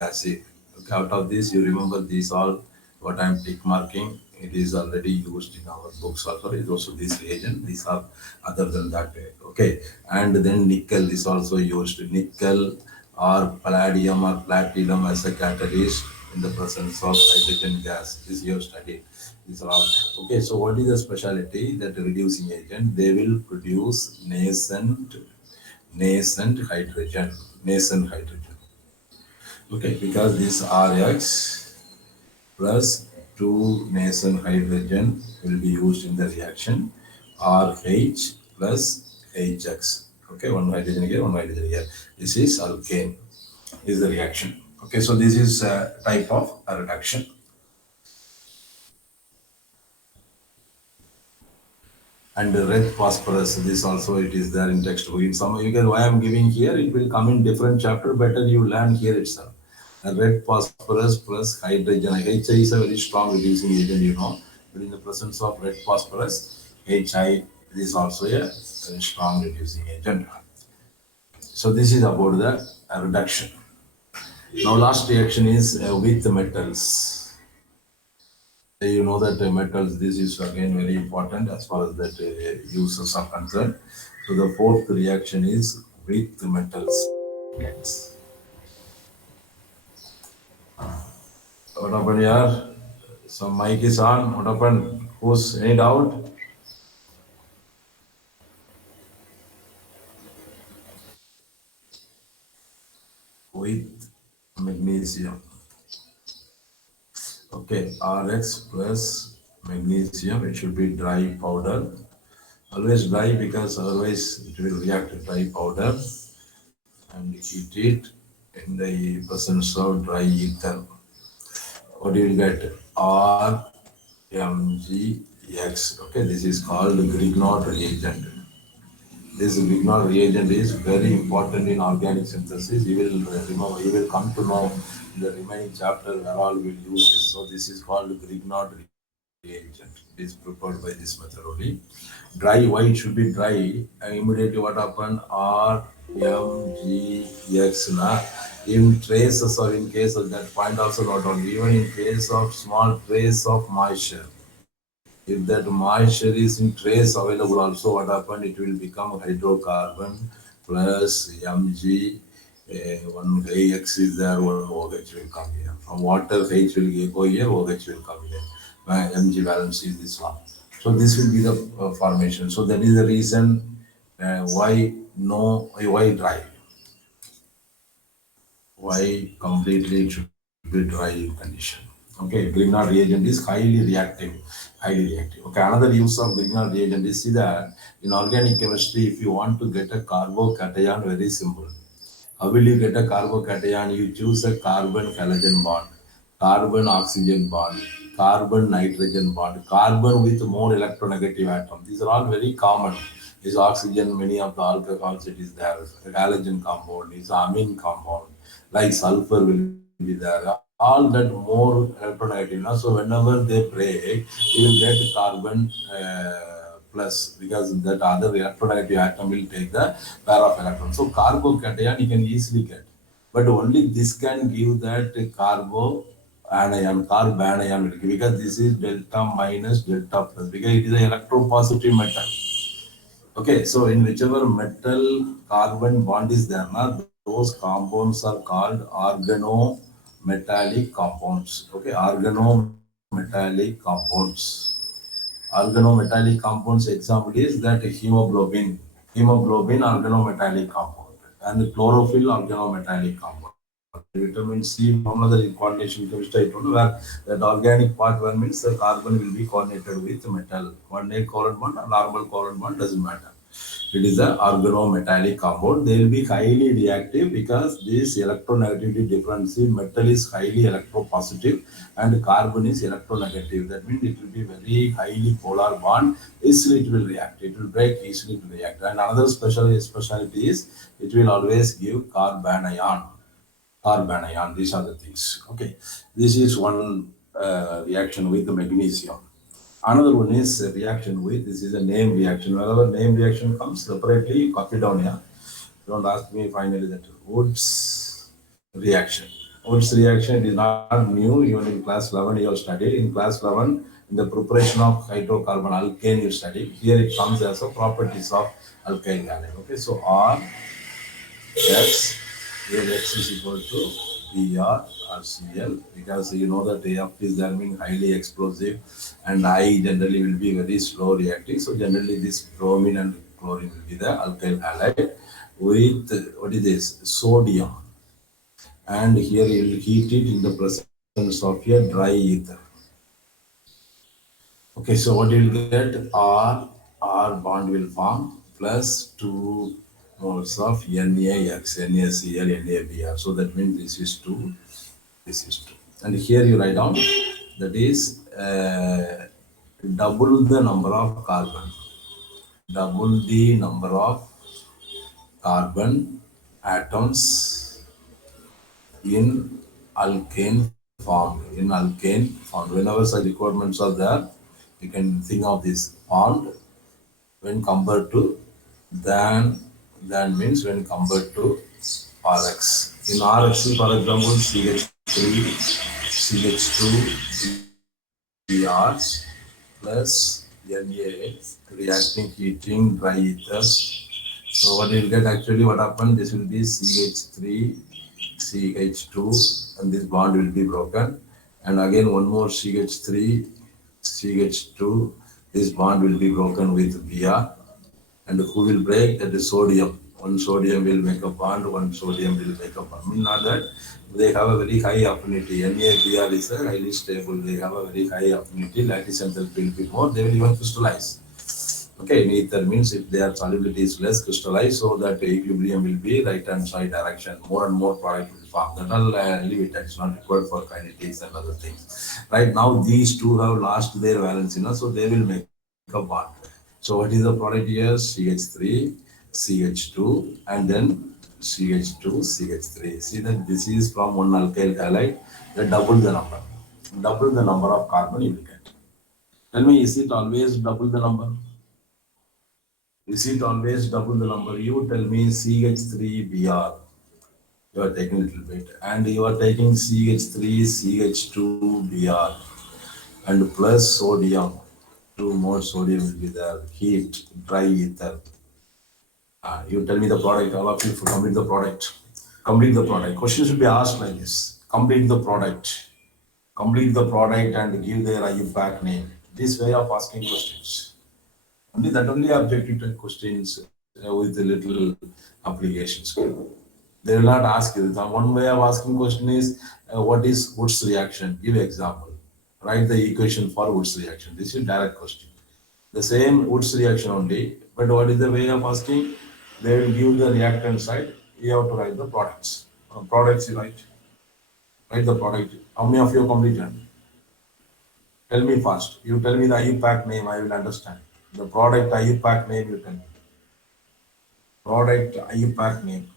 acid. Okay, out of this, you remember these all what I'm tick marking. It is already used in our books also. It is also this reagent. These are other than that. Okay, and then nickel is also used. Nickel or palladium or platinum as a catalyst in the presence of hydrogen gas. This you have studied. These are all okay. So, what is the specialty that reducing agent? They will produce nascent hydrogen. Nascent hydrogen. Okay, because this Rx plus 2 nascent hydrogen will be used in the reaction. RH plus HX. Okay, one hydrogen here, one hydrogen here. This is alkane, is the reaction. Okay, so this is a type of a reduction. And the red phosphorus, this also it is there in textbook. In some, because why I'm giving here, it will come in different chapter. Better you learn here itself. A red phosphorus plus hydrogen. HI is a very strong reducing agent, but in the presence of red phosphorus, HI is also a very strong reducing agent. So this is about the reduction. Now last reaction is with the metals. You know that metals, this is again very important as far as that uses are concerned. So the fourth reaction is with metals. What happened here? Some mic is on. What happened? Who's any doubt? With magnesium. Okay, Rx plus magnesium. It should be dry powder. Always dry because otherwise it will react to dry powder and heat it in the presence of dry ether. What do you get? RMgX. Okay, this is called Grignard reagent. This Grignard reagent is very important in organic synthesis. You will remember, you will come to know in the remaining chapter where all will use this. So this is called Grignard reagent. It is prepared by this method only. Dry, why it should be dry? And immediately what happened? RMgX na in traces or in case of that point also not only, even in case of small trace of moisture. If that moisture is in trace available also, what happened? It will become hydrocarbon plus Mg, one X is there, one OH will come here. From water, H will go here, OH will come here. Mg valence is this one. So this will be the formation. So that is the reason why dry. Why completely it should be dry in condition. Okay, Grignard reagent is highly reactive. Highly reactive. Okay, another use of Grignard reagent is see that in organic chemistry, if you want to get a carbocation, very simple. How will you get a carbocation? You choose a carbon halogen bond, carbon oxygen bond, carbon nitrogen bond, carbon with more electronegative atom. These are all very common. Is oxygen, many of the alcohols it is there. Halogen compound is amine compound, like sulfur will be there. All that more electronegative. So whenever they break, you will get carbon plus, because that other electronegative atom will take the pair of electrons. So carbocation you can easily get, but only this can give that carbanion will give, because this is delta minus delta plus, because it is an electropositive metal. Okay, so in whichever metal carbon bond is there, those compounds are called organometallic compounds. Okay, organometallic compounds. Organometallic compounds example is that hemoglobin organometallic compound, and chlorophyll organometallic compound. Vitamin C formula, the coordination chemistry where that organic part one means the carbon will be coordinated with metal. Coordinate covalent bond or normal covalent bond doesn't matter. It is an organometallic compound. They will be highly reactive because this electronegativity difference in metal is highly electropositive and carbon is electronegative. That means it will be very highly polar bond. Easily it will react. It will break easily to react. And another specialty is it will always give carbanion. These are the things. Okay, this is one reaction with the magnesium. Another one is a reaction with, this is a name reaction. Whenever name reaction comes separately, copy down here. Don't ask me finally that Wood's reaction. Wood's reaction is not new. Even in class 11 you have studied. In class 11, in the preparation of hydrocarbon alkane you studied. Here it comes as a properties of alkyl halide. Okay, so R X, where X is equal to PR or Cl, because you know that F is there being highly explosive and I generally will be very slow reacting. So generally this bromine and chlorine will be the alkyl halide with what is this? Sodium. And here you will heat it in the presence of a dry ether. Okay, so what you will get? R bond will form plus 2 moles of NaX, NaCl, NaBr. So that means this is 2, this is 2. And here you write down that is double the number of carbon. Double the number of carbon atoms in alkane form. In alkane form. Whenever such requirements are there, you can think of this bond when compared to than means when compared to RX. In RX, for example, CH3, CH2, Br plus Na reacting heating dry ether. So what you'll get actually what happened, this will be CH3, CH2 and this bond will be broken. And again one more CH3, CH2, this bond will be broken with Br. And who will break? That is sodium. One sodium will make a bond, one sodium will make a bond. I mean, not that they have a very high affinity. NaBr is a highly stable. They have a very high affinity. Lattice enthalpy will be more. They will even crystallize. Okay, in ether means if their solubility is less crystallized, so that equilibrium will be right hand side direction. More and more product will form. That will leave it. It's not required for kinetics and other things. Right now, these two have lost their valence, so they will make a bond. So what is the product here? CH3, CH2, and then CH2, CH3. See that this is from one alkyl halide. They double the number. Double the number of carbon you will get. Tell me, is it always double the number? Is it always double the number? You tell me CH3Br. You are taking a little bit. And you are taking CH3, CH2Br. And plus sodium. 2 more sodium will be there. Heat, dry ether. You tell me the product. All of you complete the product. Complete the product. Questions should be asked like this. Complete the product. Complete the product and give their IUPAC name. This way of asking questions. Only that only objective type questions with a little applications. They will not ask you. The one way of asking question is what is Wood's reaction? Give example. Write the equation for Wood's reaction. This is direct question. The same Wood's reaction only. But what is the way of asking? They will give the reactant side. You have to write the products. Products you write. Write the product. How many of you completed? Tell me first. You tell me the IUPAC name. I will understand. The product IUPAC name you tell me. Product IUPAC name.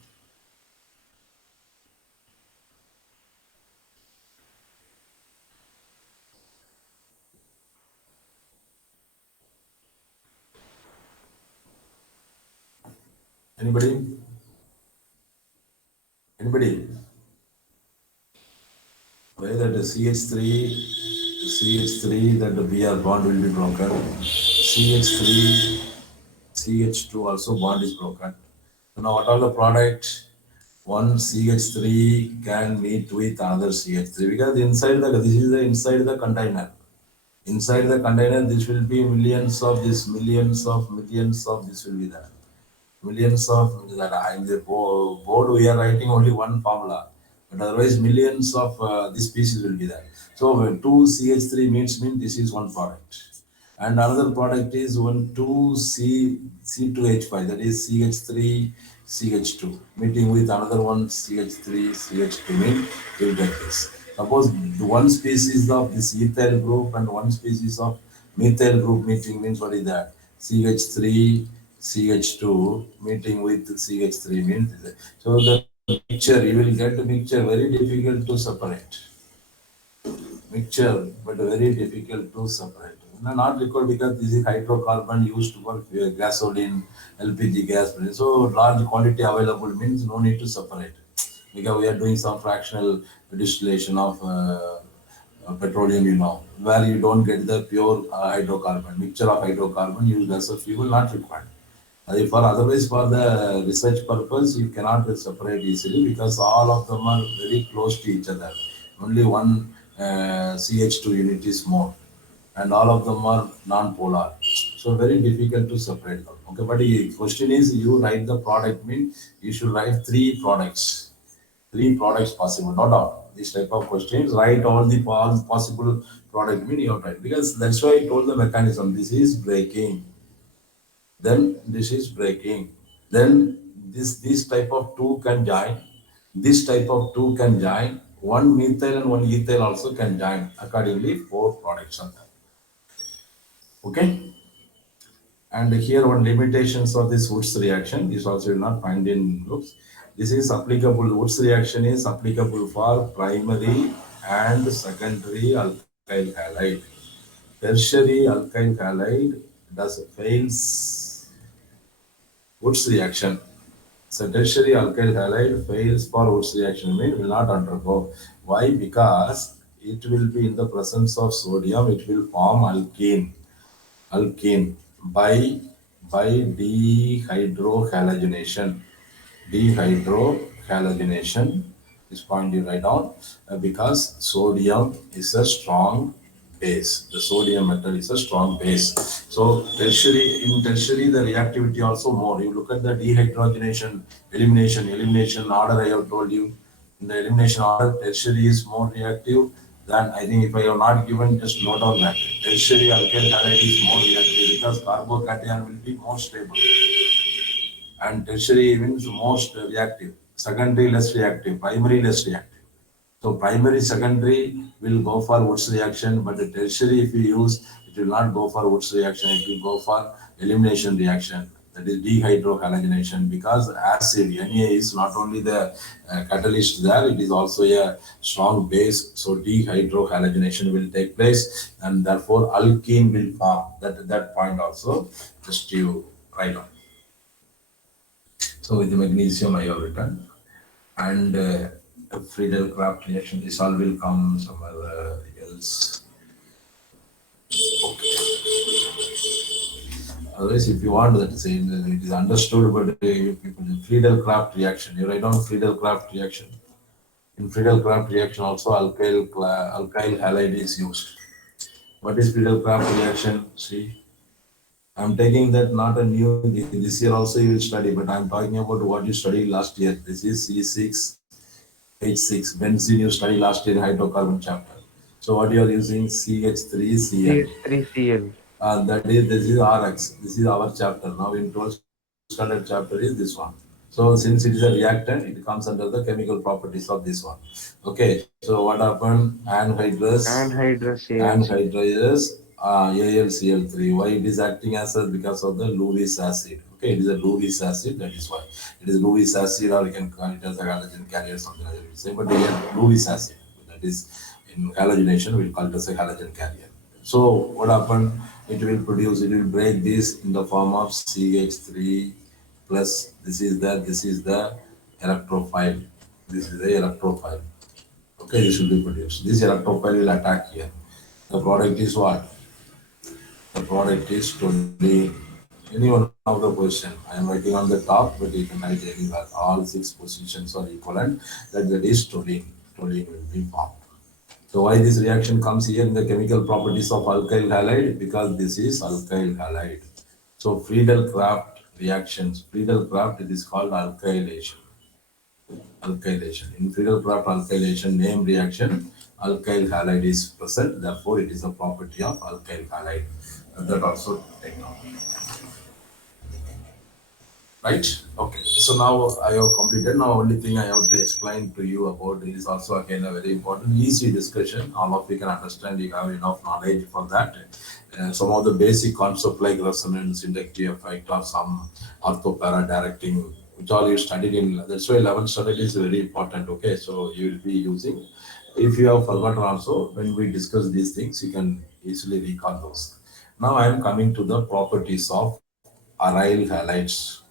Anybody? Anybody? Why that CH3, that the Br bond will be broken. CH3, CH2 also bond is broken. So now what are the product? One CH3 can meet with another CH3 because this is the inside the container. Inside the container, this will be millions of this will be there. Millions of that in the board we are writing only one formula, but otherwise millions of these pieces will be there. So when two CH3 means this is one product, and another product is one two C2H5, that is CH3 CH2 meeting with another one CH3 CH2 mean you will get this. Suppose the one species of this ethyl group and one species of methyl group meeting means what is that? CH3 CH2 meeting with CH3 means so the mixture you will get the mixture very difficult to separate. Mixture, but very difficult to separate. No, not liquid because this is hydrocarbon used for gasoline, LPG gas. So large quantity available means no need to separate because we are doing some fractional distillation of petroleum, where you don't get the pure hydrocarbon. Mixture of hydrocarbon used as a fuel not required. For otherwise for the research purpose, you cannot separate easily because all of them are very close to each other. Only one CH2 unit is more, and all of them are non-polar. So very difficult to separate them. Okay, but the question is, you write the product means you should write three products. Three products possible, not all. This type of questions, write all the possible product mean you have to write because that's why I told the mechanism. This is breaking, then this is breaking, then this type of two can join, this type of two can join, one methyl and one ethyl also can join, accordingly four products are there. Okay, and here one limitations of this Woods reaction, this also will not find in groups. This is applicable, Woods reaction is applicable for primary and secondary alkyl halide. Tertiary alkyl halide does fails Woods reaction. So tertiary alkyl halide fails for Woods reaction mean will not undergo. Why? Because it will be in the presence of sodium, it will form alkene by dehydrohalogenation. Dehydrohalogenation, this point you write down, because sodium is a strong base. The sodium metal is a strong base. So in tertiary the reactivity also more. You look at the dehydrogenation, elimination order I have told you. In the elimination order, tertiary is more reactive than, I think if I have not given, just note down that. Tertiary alkyl halide is more reactive because carbocation will be more stable. And tertiary means most reactive. Secondary less reactive, primary less reactive. So primary, secondary will go for Woods reaction, but the tertiary if you use, it will not go for Woods reaction, it will go for elimination reaction. That is dehydrohalogenation because acid, Na is not only the catalyst there, it is also a strong base. So dehydrohalogenation will take place and therefore alkene will form. That point also just you write down. So with the magnesium I have written. And Friedel-Crafts reaction, this all will come somewhere else. Okay. Otherwise, if you want that, say it is understood, but you people, Friedel-Crafts reaction, you write down Friedel-Crafts reaction. In Friedel-Crafts reaction, also alkyl halide is used. What is Friedel-Crafts reaction? See, I'm taking that not a new, this year also you will study, but I'm talking about what you studied last year. This is C6H6, benzene you studied last year hydrocarbon chapter. So what you are using? CH3Cl. CH3Cl. This is RX. This is our chapter. Now in 12th standard chapter is this one. So since it is a reactant, it comes under the chemical properties of this one. Okay. So what happened? Anhydrous AlCl3. Why it is acting as because of the Lewis acid. Okay, it is a Lewis acid. That is why it is Lewis acid, or you can call it as a halogen carrier, something like that. Say, but again, Lewis acid. That is in halogenation, we call it as a halogen carrier. So what happened? It will break this in the form of CH3 plus this is the electrophile. This is the electrophile. Okay, this will be produced. This electrophile will attack here. The product is what? The product is totally any one of the position. I am writing on the top, but you can write anywhere. All 6 positions are equivalent. That is toluene. Toluene will be formed. So why this reaction comes here in the chemical properties of alkyl halide? Because this is alkyl halide. So Friedel-Crafts reactions. Friedel-Crafts, it is called alkylation. Alkylation. In Friedel-Crafts alkylation name reaction, alkyl halide is present. Therefore, it is a property of alkyl halide. And that also take note. Right? Okay. So now I have completed. Now only thing I have to explain to you about it is also again a very important easy discussion. All of you can understand. You have enough knowledge for that. Some of the basic concept like resonance, inductive effect, or some orthopara directing, which all you studied in. That's why 11th standard is very important. Okay. So you will be using. If you have forgotten also, when we discuss these things, you can easily recall those. Now I am coming to the properties of aryl halides.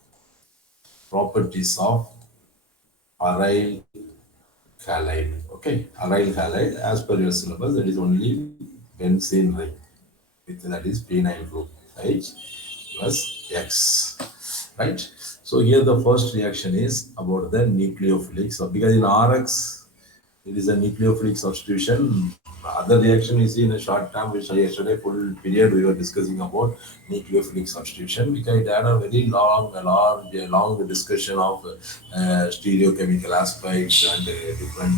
Properties of aryl halide. Okay, aryl halide, as per your syllabus, that is only benzene ring, with that is phenyl group, H plus X, right? So here the first reaction is about the nucleophilic. So because in RX, it is a nucleophilic substitution. Other reaction is in a short term, which yesterday full period we were discussing about nucleophilic substitution, because it had a very long discussion of stereochemical aspects and different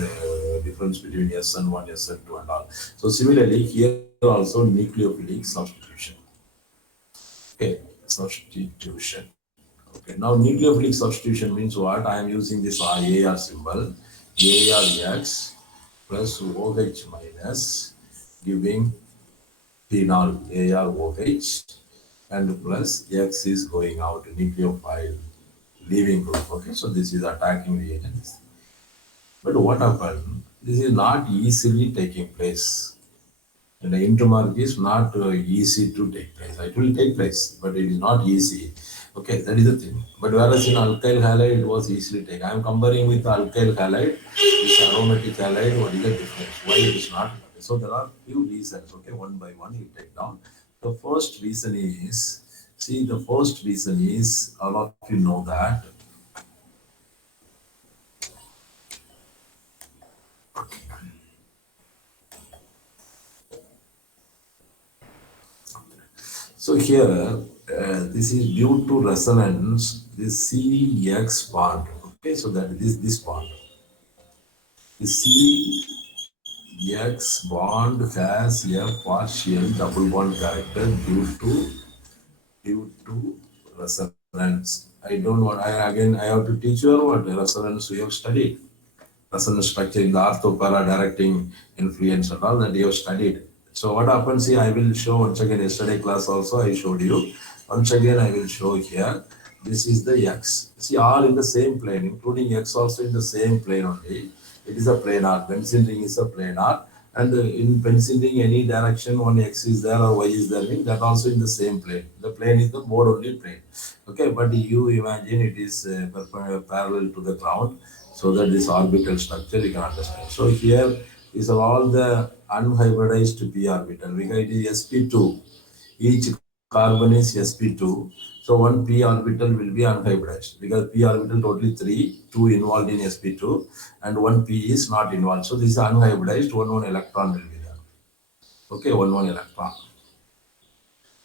difference between SN1, SN2 and all. So similarly here also nucleophilic substitution. Okay, substitution. Okay, now nucleophilic substitution means what? I am using this AR symbol, ARX plus OH minus, giving phenol AROH, and plus X is going out, nucleophile, leaving group. Okay, so this is attacking reagent. But what happened? This is not easily taking place. And the intermark is not easy to take place. It will take place, but it is not easy. Okay, that is the thing. But whereas in alkyl halide, it was easily taken. I am comparing with alkyl halide, this aromatic halide. What is the difference? Why it is not? So there are few reasons. Okay, one by one you take down. The first reason is, see, the first reason is, all of you know that. So here, this is due to resonance, this CX bond. Okay, so that is this bond. The CX bond has a partial double bond character due to resonance. I don't want. I have to teach you what resonance we have studied. Resonance structure in the orthopara directing influence and all that you have studied. So what happens here, I will show once again, yesterday class also I showed you. Once again, I will show here. This is the X. See, all in the same plane, including X also in the same plane only. It is a planar. Benzene ring is a planar. And in benzene ring, any direction, one X is there or Y is there, mean that also in the same plane. The plane is the board only plane. Okay, but you imagine it is parallel to the ground, so that this orbital structure you can understand. So here is all the unhybridized p orbital, because it is sp2. Each carbon is sp2. So one p orbital will be unhybridized, because p orbital totally 3, 2 involved in sp2, and one p is not involved. So this is unhybridized, one electron will be there. Okay, one electron.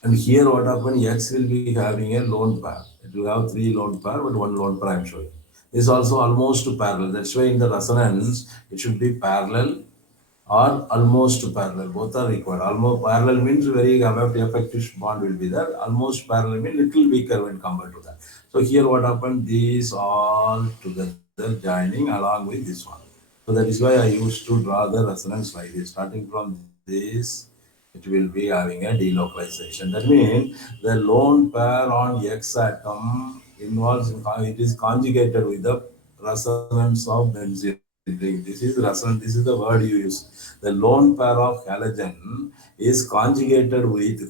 And here what happens, X will be having a lone pair. It will have 3 lone pair, but 1 lone pair I am showing. This is also almost parallel. That's why in the resonance, it should be parallel or almost parallel. Both are required. Almost parallel means very effective bond will be there. Almost parallel means little weaker when compared to that. So here what happened, these all together joining along with this one. So that is why I used to draw the resonance like this. Starting from this, it will be having a delocalization. That means the lone pair on X atom involves, it is conjugated with the resonance of benzene ring. This is resonance. This is the word you use. The lone pair of halogen is conjugated with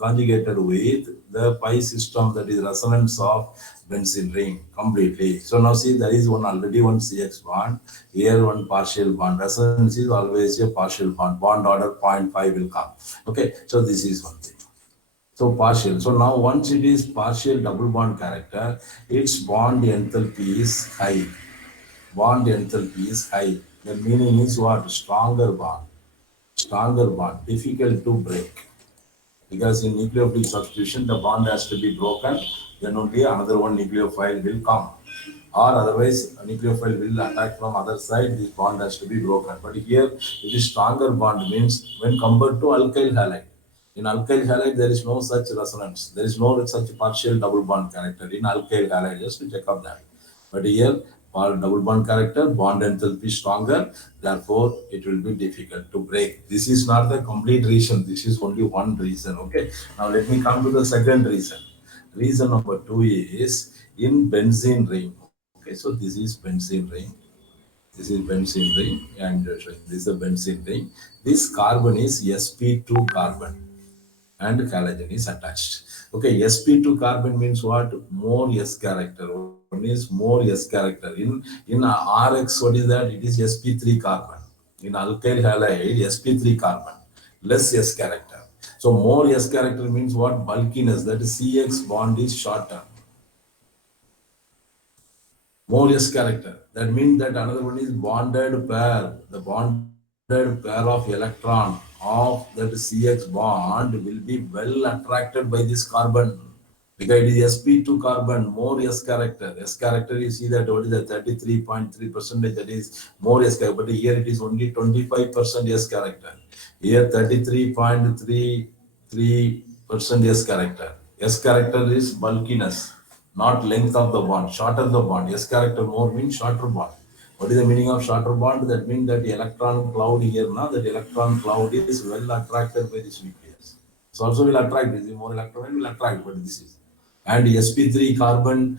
the pi system, that is resonance of benzene ring completely. So now see, there is one already one CX bond here, one partial bond. Resonance is always a partial bond. Bond order 0.5 will come. Okay, so this is one thing. So partial. So now once it is partial double bond character, its bond enthalpy is high. Bond enthalpy is high. The meaning is what? Stronger bond. Stronger bond. Difficult to break. Because in nucleophilic substitution, the bond has to be broken, then only another one nucleophile will come. Or otherwise, a nucleophile will attack from other side, this bond has to be broken. But here, it is stronger bond means when compared to alkyl halide. In alkyl halide, there is no such resonance. There is no such partial double bond character in alkyl halide, just to check up that. But here, for double bond character, bond enthalpy stronger, therefore it will be difficult to break. This is not the complete reason, this is only one reason. Okay, now let me come to the second reason. Reason number 2 is in benzene ring. Okay, so this is benzene ring. This is benzene ring, and this is a benzene ring. This carbon is sp2 carbon and halogen is attached. Okay, sp2 carbon means what? More s character. One is more s character. In Rx, what is that? It is sp3 carbon. In alkyl halide, sp3 carbon, less s character. So more s character means what? Bulkiness. That is CX bond is shorter. More s character. That means that another one is bonded pair. The bonded pair of electron of that CX bond will be well attracted by this carbon. Because it is sp2 carbon, more s character. S character, you see that what is that 33.3%, that is more s character. But here it is only 25% s character. Here 33.33% s character. S character is bulkiness, not length of the bond, shorter the bond. S character more means shorter bond. What is the meaning of shorter bond? That means that the electron cloud here now, that electron cloud is well attracted by this nucleus. So also will attract, this is more electron will attract, but this is. And sp3 carbon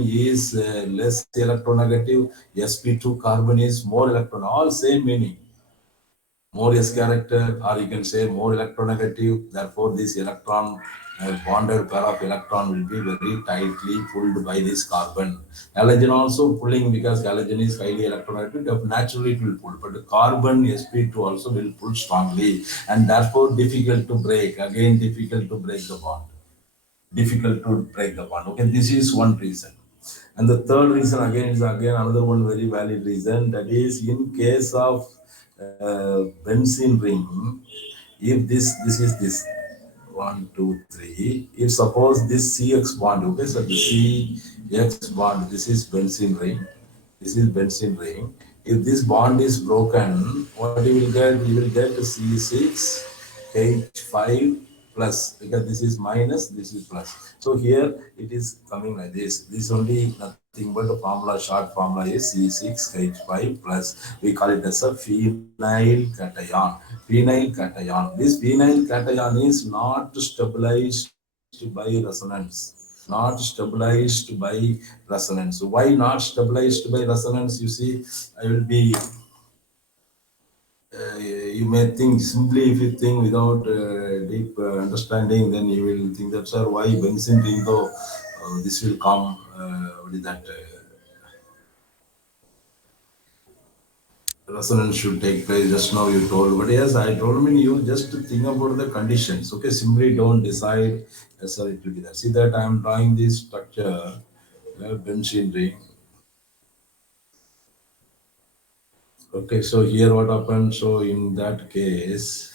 is less electronegative, sp2 carbon is more electron, all same meaning. More s character, or you can say more electronegative. Therefore, this electron bonded pair of electron will be very tightly pulled by this carbon. Halogen also pulling, because halogen is highly electronegative. Naturally, it will pull, but the carbon sp2 also will pull strongly, and therefore difficult to break. Again, difficult to break the bond. Difficult to break the bond. Okay, this is one reason. And the third reason again is again another one very valid reason, that is in case of benzene ring, if this is this 1, 2, 3, if suppose this CX bond, okay, so the CX bond, this is benzene ring, this is benzene ring. If this bond is broken, what you will get? You will get C6H5 plus, because this is minus, this is plus. So here it is coming like this. This only nothing but the formula, short formula is C6H5 plus. We call it as a phenyl cation. Phenyl cation. This phenyl cation is not stabilized by resonance. Not stabilized by resonance. Why not stabilized by resonance? You see, I will be you may think simply, if you think without deep understanding, then you will think that, sir, why benzene ring though this will come, what is that, resonance should take place, just now you told. But yes, I told me you just think about the conditions. Okay, simply don't decide, yes sir, it will be there. See that I am drawing this structure, benzene ring. Okay, so here what happens? So in that case,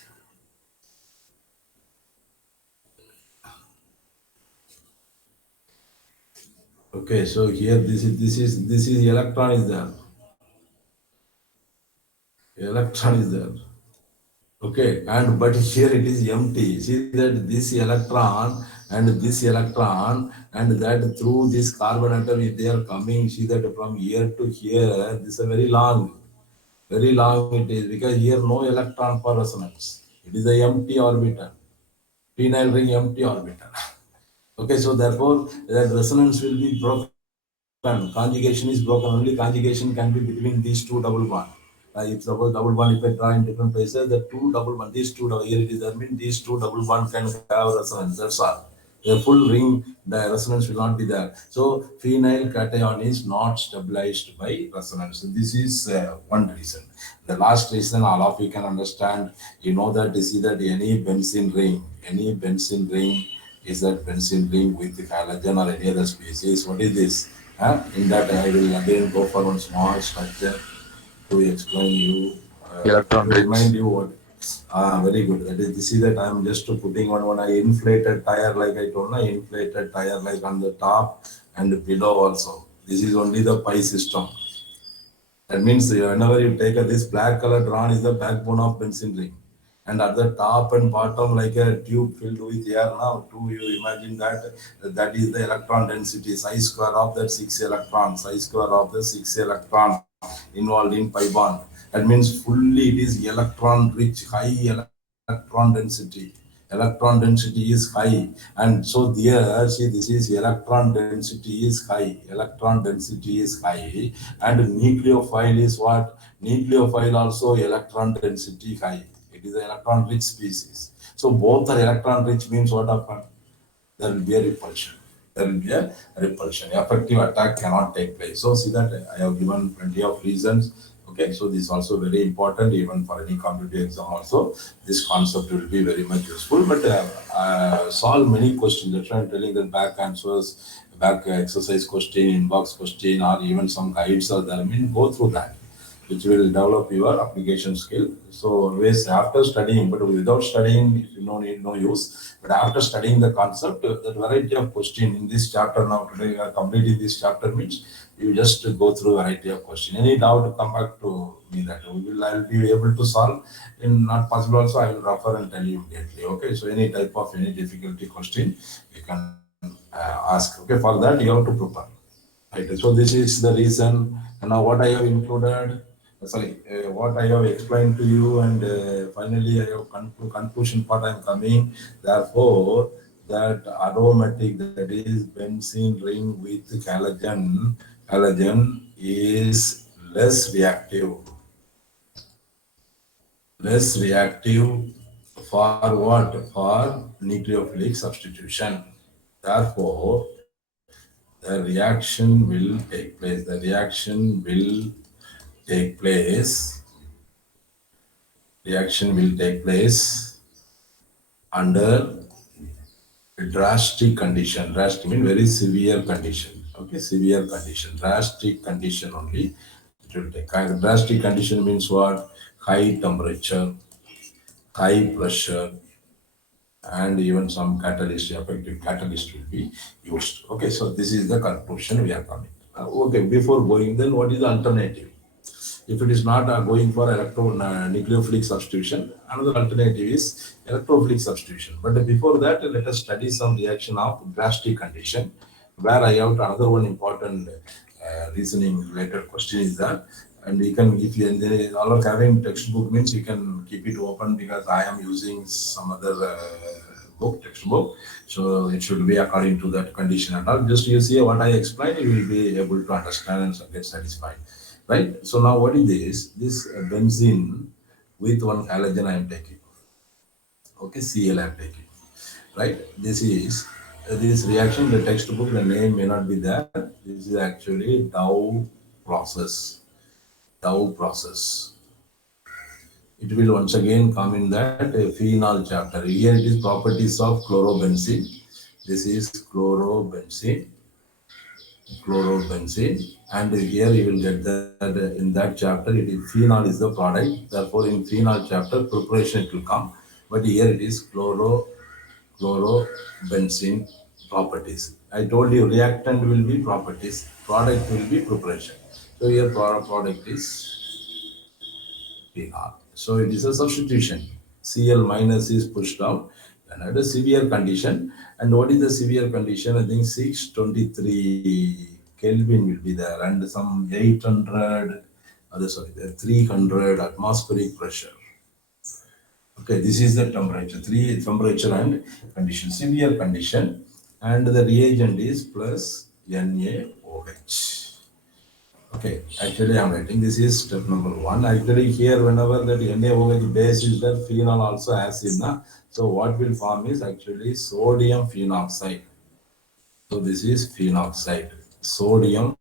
okay, so here this is electron is there. Electron is there. Okay, and but here it is empty. See that this electron and that through this carbon atom, if they are coming, see that from here to here, this is a very long it is, because here no electron for resonance. It is a empty orbital. Phenyl ring empty orbital. Okay, so therefore that resonance will be broken. Conjugation is broken. Only conjugation can be between these two double bond. If suppose double bond, if I draw in different places, the two double bond, these two here it is. That means these two double bond can have resonance. That's all. A full ring, the resonance will not be there. So phenyl cation is not stabilized by resonance. So this is one reason. The last reason, all of you can understand. You know that you see that any benzene ring is that benzene ring with halogen or any other species. What is this? In that, I will again go for one small structure to explain you, Electron to remind rich. you what. Very good. That is, this is that I am just putting one I inflated tire, like I told, inflated tire like on the top and below also. This is only the pi system. That means whenever you take this black color drawn is the backbone of benzene ring. And at the top and bottom, like a tube filled with air now, you imagine that that is the electron density, psi square of that 6 electrons, psi square of the 6 electron involved in pi bond. That means fully it is electron rich, high electron density. Electron density is high, and so there, see, this is electron density is high. Electron density is high, and nucleophile is what? Nucleophile also electron density high. It is an electron rich species. So both are electron rich means what happen? There will be a repulsion. There will be a repulsion. Effective attack cannot take place. So see that I have given plenty of reasons. Okay, so this is also very important even for any competitive exam also. This concept will be very much useful. But solve many questions. That's why I'm telling that back answers, back exercise question, inbox question, or even some guides are there. I mean, go through that, which will develop your application skill. So always after studying, but without studying, you no need no use. But after studying the concept, the variety of question in this chapter now today, completing this chapter means you just go through variety of question. Any doubt, come back to me that I'll be able to solve. In not possible also, I will refer and tell you immediately. Okay, so any type of any difficulty question you can ask. Okay, for that you have to prepare. Right. So this is the reason. And now what I have included, what I have explained to you, and finally I have conclusion part I am coming. Therefore, that aromatic, that is benzene ring with halogen is less reactive for what? For nucleophilic substitution. Therefore, the reaction will take place. The reaction will take place. Reaction will take place under a drastic condition. Drastic means very severe condition. Okay, severe condition. Drastic condition only. It will take. Drastic condition means what? High temperature, high pressure, and even some catalyst, effective catalyst will be used. Okay, so this is the conclusion we are coming. Okay, before going, then what is the alternative? If it is not going for nucleophilic substitution, another alternative is electrophilic substitution. But before that, let us study some reaction of drastic condition, where I have another one important reasoning related question is that, and we can, if you all are having textbook means you can keep it open because I am using some other textbook, so it should be according to that condition and all. Just you see what I explained, you will be able to understand and get satisfied, right? So now what is this? This benzene with one halogen I am taking. Okay, Cl I am taking, right? This is this reaction. The textbook, the name may not be there. This is actually Dow process. Dow process. It will once again come in that phenol chapter. Here it is properties of chlorobenzene. This is chlorobenzene, and here you will get that in that chapter it is phenol is the product. Therefore, in phenol chapter preparation it will come, but here it is chlorobenzene properties. I told you reactant will be properties, product will be preparation. So here product is phenol. So it is a substitution. Cl minus is pushed out. And at a severe condition. And what is the severe condition? I think 623 Kelvin will be there, and some 800, the 300 atmospheric pressure. Okay, this is the temperature and condition, severe condition, and the reagent is plus NaO2. NaOH. Okay, actually I'm writing this is step number 1. Actually here whenever that NaOH base is there, phenol also acid. So what will form is actually sodium phenoxide. So this is phenoxide, sodium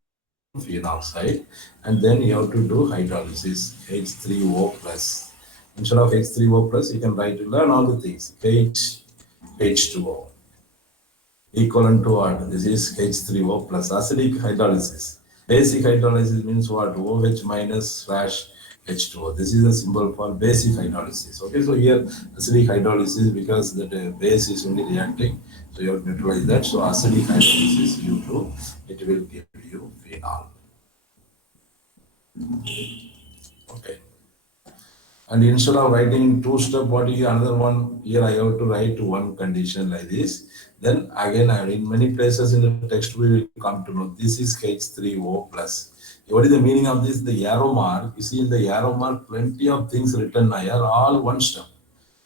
phenoxide, and then you have to do hydrolysis, H3O plus. Instead of H3O plus, you can learn all the things. H2O equivalent to what? This is H3O plus acidic hydrolysis. Basic hydrolysis means what? OH minus slash H2O. This is a symbol for basic hydrolysis. Okay, so here acidic hydrolysis because the base is only reacting, so you have to neutralize that. So acidic hydrolysis U2, it will give you phenol. Okay. And instead of writing two step, what is another one? Here I have to write one condition like this. Then again, in many places in the text we will come to know this is H3O plus. What is the meaning of this? The arrow mark. You see in the arrow mark, plenty of things written here, all one step.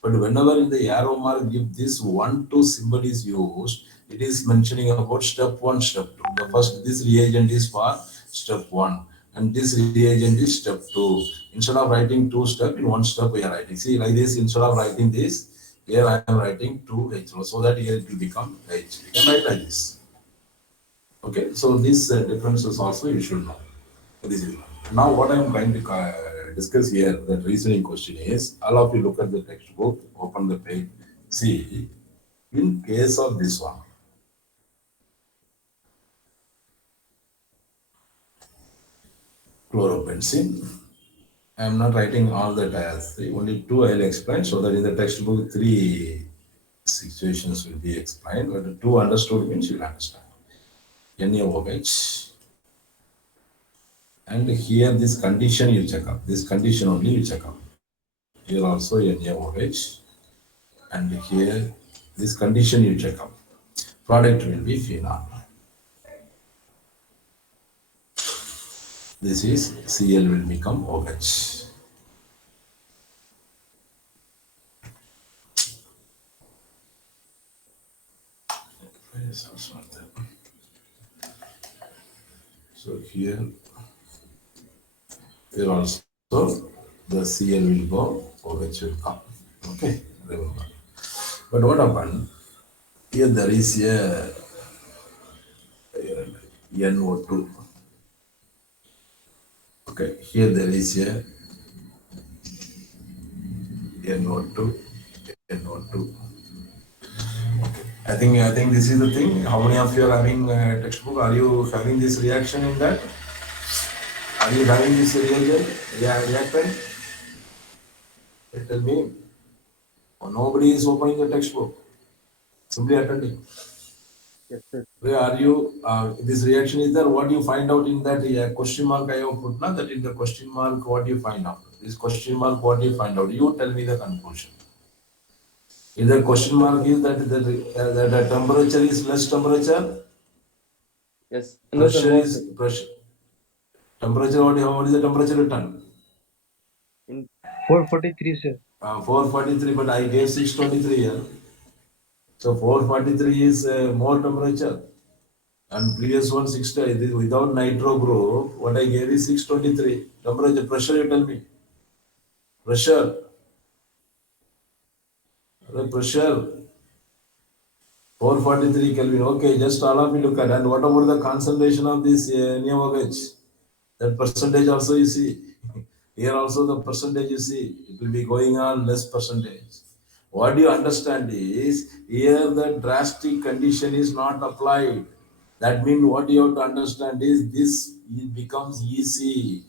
But whenever in the arrow mark, if this 1, 2 symbol is used, it is mentioning about step 1, step 2. The first, this reagent is for step 1, and this reagent is step 2. Instead of writing 2 steps, in 1 step we are writing. See, like this, instead of writing this, here I am writing 2H, so that here it will become H. We can write like this. Okay, so these differences also you should know. This is now what I am going to discuss here. The reasoning question is: all of you look at the textbook, open the page, see. In case of this one, chloropensine. I am not writing all the as three, only 2 I will explain, so that in the textbook 3 situations will be explained, but 2 understood means you will understand. NaOH. And here this condition you check up. This condition only you check up. Here also NaOH. And here this condition you check up. Product will be phenol. This is Cl will become OH. So here also the Cl will go, OH will come. Okay, remember. But what happened? Here there is a NO2. Okay, here there is a NO2, NO2. I think this is the thing. How many of you are having a textbook? Are you having this reaction in that? Are you having this reactant? Tell me. Or nobody is opening the textbook. Simply attending. Yes, sir. Where are you? This reaction is there. What do you find out in that question mark I have put? That in the question mark, what do you find out? This question mark, what do you find out? You tell me the conclusion. If the question mark is that the temperature is less temperature, Yes. pressure is pressure. Temperature, what is the temperature written? 443, sir. 443, but I gave 623 here. So 443 is more temperature. And previous one 60, without nitro group, what I gave is 623. Temperature, pressure, you tell me. Pressure. The pressure. 443 Kelvin. Okay, just all of you look at. And what about the concentration of this NaOH? That percentage also you see. Here also the percentage you see. It will be going on less percentage. What you understand is, here the drastic condition is not applied. That means what you have to understand is this becomes EC,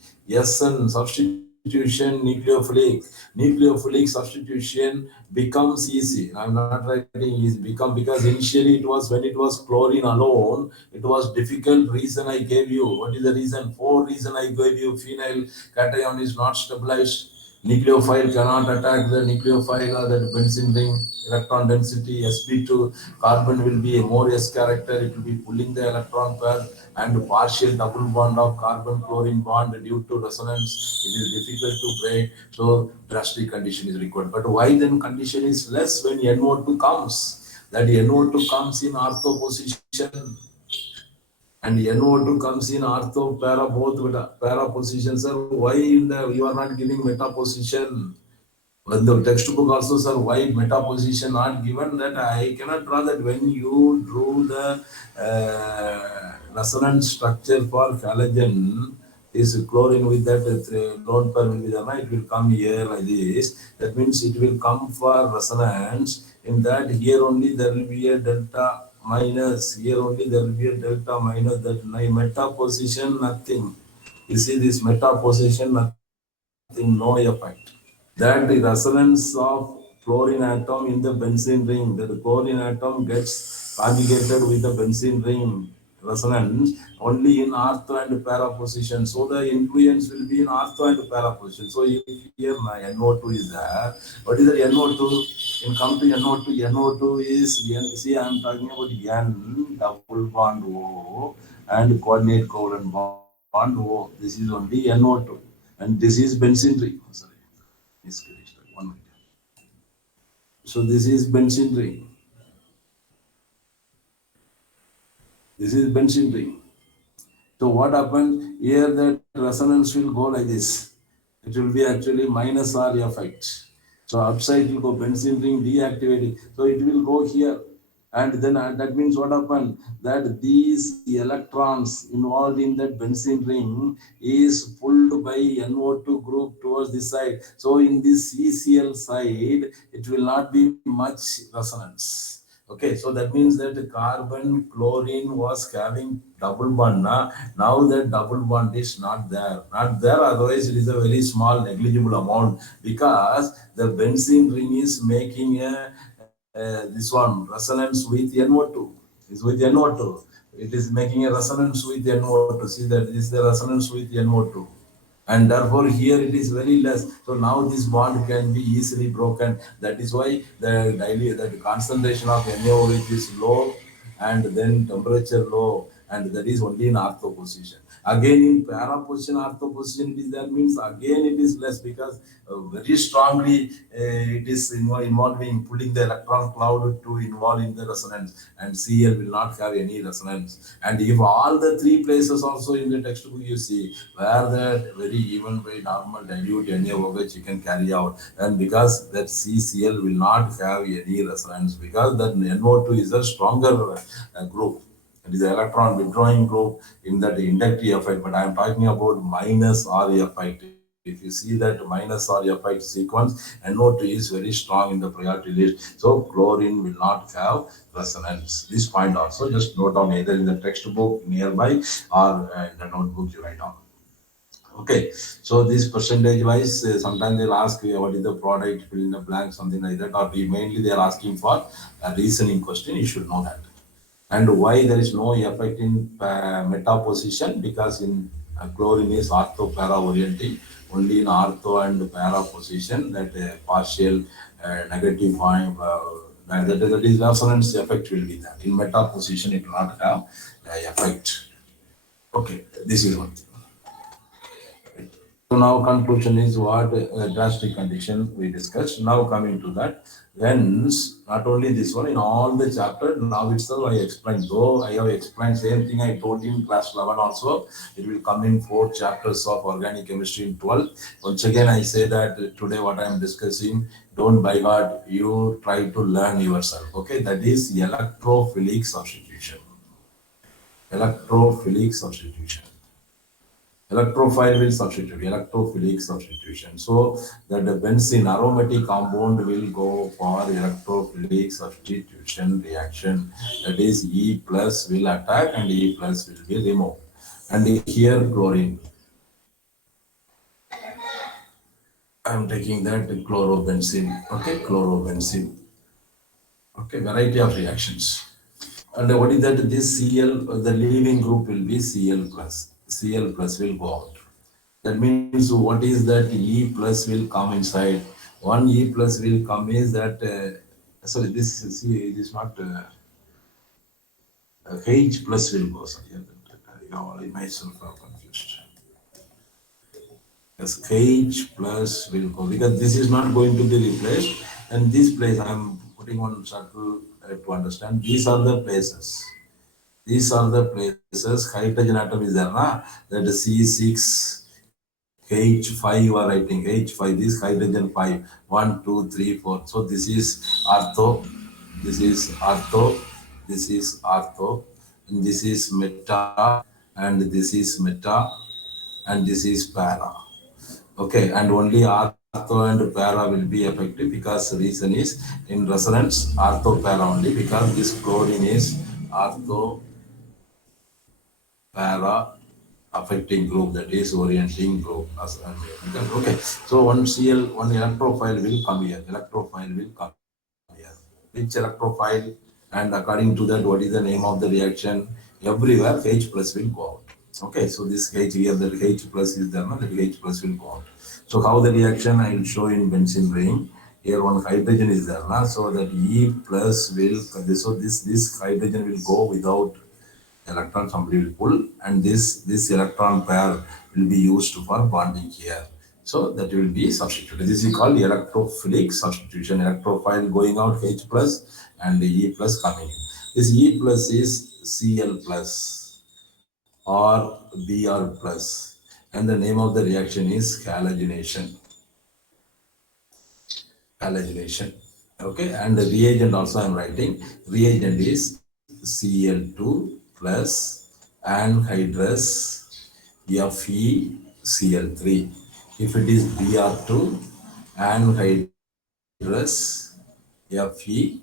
SN substitution, nucleophilic substitution becomes EC. I'm not writing is become because initially it was when it was chlorine alone, it was difficult. Reason I gave you. What is the reason? 4 reason I gave you. Phenyl cation is not stabilized. Nucleophile cannot attack the nucleophile or the benzene ring. Electron density sp2, carbon will be a more S character. It will be pulling the electron pair, and partial double bond of carbon chlorine bond due to resonance. It is difficult to break. So drastic condition is required. But why then condition is less when NO2 comes? That NO2 comes in ortho position. and NO2 comes in ortho para both para positions, sir. Why you are not giving meta position? When the textbook also, sir, why meta position not given? That I cannot draw that. When you drew the resonance structure for halogen is chlorine with that lone pair will be there, it will come here like this. That means it will come for resonance. In that here only there will be a delta minus. Here only there will be a delta minus. That meta position nothing. You see this meta position nothing, no effect. That the resonance of chlorine atom in the benzene ring, that the chlorine atom gets conjugated with the benzene ring resonance only in ortho and para position. So the influence will be in ortho and para position. So if here my NO2 is there, what is the NO2? In come to NO2, NO2 is N. See, I am talking about N double bond O and coordinate covalent bond O. This is only NO2, and this is benzene ring. Sorry. Is correct. 1 minute. So this is benzene ring. This is benzene ring. So what happens here? That resonance will go like this. It will be actually minus R effect. So upside will go benzene ring deactivating. So it will go here. And then that means what happened? That these electrons involved in that benzene ring is pulled by NO2 group towards this side. So in this CCl side, it will not be much resonance. Okay, so that means that the carbon chlorine was having double bond. Now that double bond is not there. Not there, otherwise it is a very small negligible amount, because the benzene ring is making a this one resonance with NO2. Is with NO2. It is making a resonance with NO2. See that this is the resonance with NO2. And therefore here it is very less. So now this bond can be easily broken. That is why the concentration of NaOH is low, and then temperature low, and that is only in ortho position. Again in para position, ortho position, it is that means again it is less, because very strongly it is involving pulling the electron cloud to involve in the resonance, and Cl will not have any resonance. And if all the three places also in the textbook you see where that very even by normal dilute NaOH you can carry out, and because that CCl will not have any resonance, because that NO2 is a stronger group. It is an electron withdrawing group in that inductive effect, but I am talking about minus R effect. If you see that minus R effect sequence, NO2 is very strong in the priority list. So chlorine will not have resonance. This point also just note down either in the textbook nearby or in the notebook you write down. Okay, so this percentage wise, sometimes they'll ask you what is the product, fill in the blank, something like that, or mainly they're asking for a reasoning question. You should know that. And why there is no effect in meta position? Because in chlorine is ortho para orienting, only in ortho and para position that partial negative point that is resonance effect will be there. In meta position it will not have effect. Okay, this is one thing. So now conclusion is what drastic condition we discussed. Now coming to that, hence not only this one, in all the chapter now itself I explained. Though I have explained same thing I told you in class 11 also, it will come in 4 chapters of organic chemistry in 12. Once again I say that today what I am discussing, don't by God, you try to learn yourself. Okay, that is electrophilic substitution. Electrophilic substitution. Electrophile will substitute, electrophilic substitution. So that the benzene aromatic compound will go for electrophilic substitution reaction. That is E plus will attack and E plus will be removed. And here chlorine. I am taking that chlorobenzene. Okay, chlorobenzene. Okay, variety of reactions. And what is that? This Cl, the leaving group will be Cl plus. Cl plus will go out. That means what is that E plus will come inside. One E plus will come is that, sorry, this is not, H plus will go. Sorry, I myself are confused. Yes, H plus will go, because this is not going to be replaced. And this place, I am putting one circle to understand. These are the places. These are the places hydrogen atom is there, na? That C6H5 you are writing H5. This hydrogen 5. 1, 2, 3, 4. So this is ortho. This is ortho. This is ortho. And this is meta. And this is meta. And this is para. Okay, and only ortho and para will be effective because the reason is in resonance ortho para only because this chlorine is ortho para affecting group, that is orienting group. Okay, so one Cl, one electrophile will come here. Electrophile will come here. Which electrophile? And according to that, what is the name of the reaction? Everywhere H plus will go out. Okay, so this H here, the H plus is there, the H plus will go out. So how the reaction I will show in benzene ring. Here one hydrogen is there, so that E plus will, so this hydrogen will go without electron, somebody will pull, and this electron pair will be used for bonding here. So that will be substituted. This is called electrophilic substitution. Electrophile going out H plus and E plus coming in. This E plus is Cl plus or Br plus, and the name of the reaction is halogenation. Halogenation. Okay, and the reagent also I am writing. Reagent is Cl2 plus anhydrous FeCl3. If it is Br2 anhydrous Fe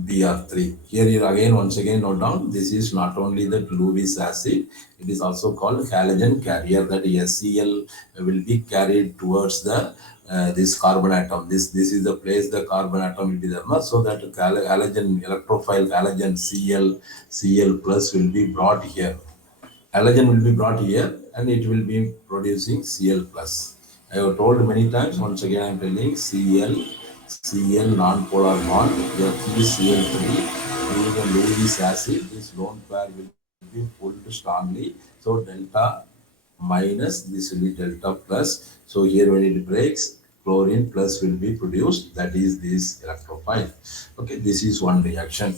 Br3. Here you again, once again note down, this is not only the Lewis acid, it is also called halogen carrier, that HCl will be carried towards the this carbon atom. This is the place the carbon atom will be there. So that halogen electrophile halogen Cl plus will be brought here. Halogen will be brought here and it will be producing Cl plus. I have told many times, once again I am telling Cl non-polar bond, FeCl3 being a Lewis acid, this lone pair will be pulled strongly. So delta minus, this will be delta plus. So here when it breaks, chlorine plus will be produced, that is this electrophile. Okay, this is one reaction.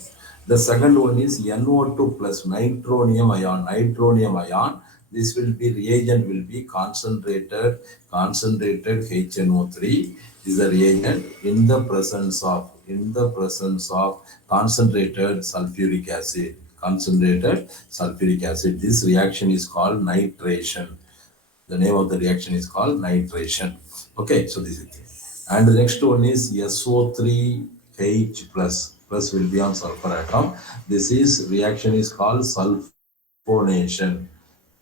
The second one is NO2 plus nitronium ion. Nitronium ion, this will be reagent will be concentrated HNO3 is the reagent in the presence of concentrated sulfuric acid. Concentrated sulfuric acid. This reaction is called nitration. The name of the reaction is called nitration. Okay, so this is it. And the next one is SO3H plus. Plus will be on sulfur atom. This is reaction is called sulfonation.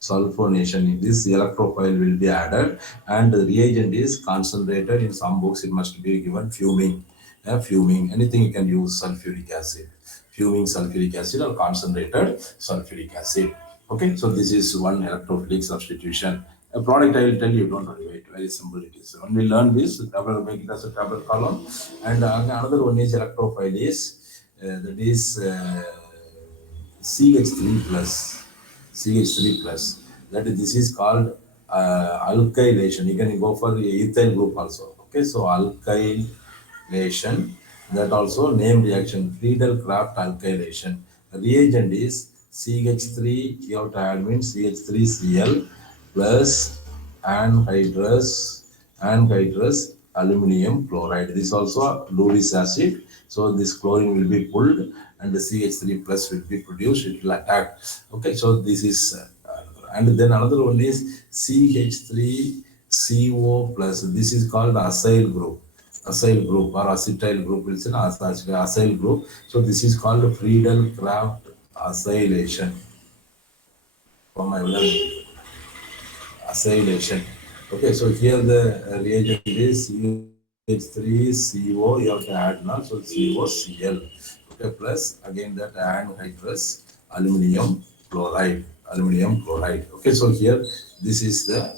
Sulfonation. This electrophile will be added, and the reagent is concentrated. In some books, it must be given fuming. Fuming. Anything you can use sulfuric acid. Fuming sulfuric acid or concentrated sulfuric acid. Okay, so this is one electrophilic substitution. A product I will tell you, don't worry, wait, very simple it is. When we learn this, I will make it as a tablet column. And another one is electrophile is, that is CH3 plus. CH3 plus. That is, this is called alkylation. You can go for the ethyl group also. Okay, so alkylation. That also name reaction, Friedel-Crafts alkylation. The reagent is CH3, you have to add means CH3Cl plus anhydrous aluminum chloride. This is also Lewis acid. So this chlorine will be pulled and the CH3 plus will be produced. It will attack. Okay, so this is and then another one is CH3CO plus. This is called acyl group. Acyl group or acetyl group. It's an acyl group. So this is called Friedel-Crafts acylation. From my acylation. Okay, so here the reagent is CH3CO, you have to add now, so COCl. Okay, plus again that anhydrous aluminum chloride. Okay, so here this is the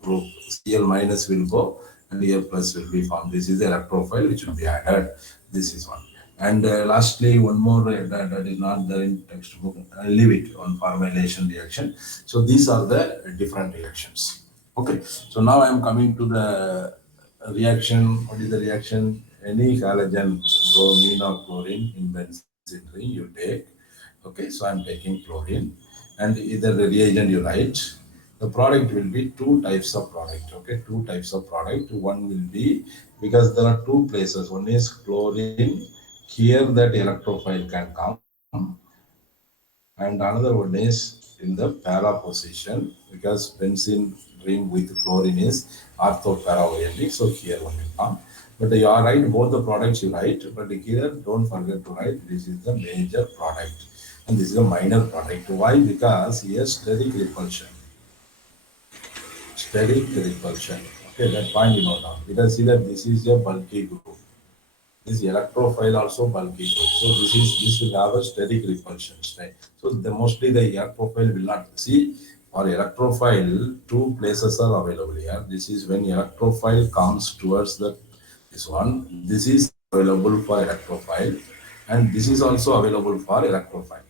group. Cl minus will go and here plus will be formed. This is the electrophile which will be added. This is one. And lastly, one more that is not there in textbook. I'll leave it on formylation reaction. So these are the different reactions. Okay. So now I am coming to the reaction. What is the reaction? Any halogen, bromine or chlorine in benzene ring you take. Okay, so I'm taking chlorine, and either the reagent you write. The product will be two types of product. Okay, two types of product. One will be, because there are two places. One is chlorine. Here that electrophile can come, and another one is in the para position, because benzene ring with chlorine is ortho para oriented. So here one will come. But you are right, both the products you write, but here don't forget to write this is the major product and this is a minor product. Why? Because here steric repulsion. Steric repulsion. Okay, that point you know now. Because see that this is a bulky group. This electrophile also bulky group. So this will have a steric repulsion, right? So the mostly the electrophile will not see. For electrophile, two places are available here. This is when electrophile comes towards the this one. This is available for electrophile, and this is also available for electrophile.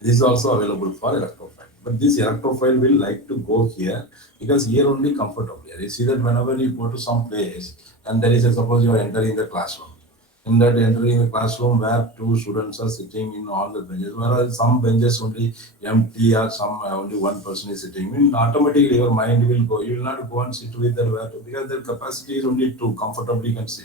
This is also available for electrophile. But this electrophile will like to go here because here only comfortable. You see that whenever you go to some place and there is a, suppose you are entering the classroom. In that entering the classroom where two students are sitting in all the benches, whereas some benches only empty or some only one person is sitting, then automatically your mind will go. You will not go and sit with that because their capacity is only two, comfortably can sit.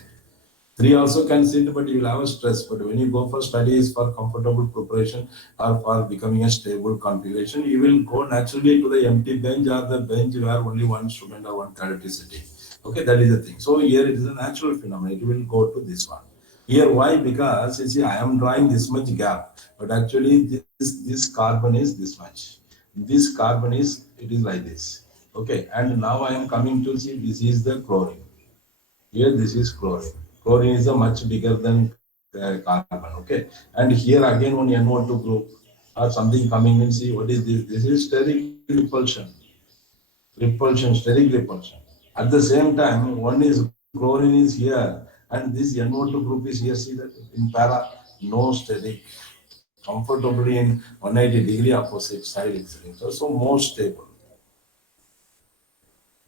Three also can sit, but you will have a stress. But when you go for studies, for comfortable preparation, or for becoming a stable configuration, you will go naturally to the empty bench or the bench where only one student or one cadet is sitting. Okay, that is the thing. So here it is a natural phenomenon. It will go to this one. Here, why? Because you see, I am drawing this much gap, but actually this carbon is this much. This carbon is, it is like this. Okay, and now I am coming to see this is the chlorine. Here this is chlorine. Chlorine is a much bigger than carbon. Okay, and here again one NO2 group or something coming in. See what is this? This is steric repulsion. Repulsion, steric repulsion. At the same time, one is chlorine is here, and this NO2 group is here. See that in para, no steric, comfortably in 180-degree opposite side. It's so more stable.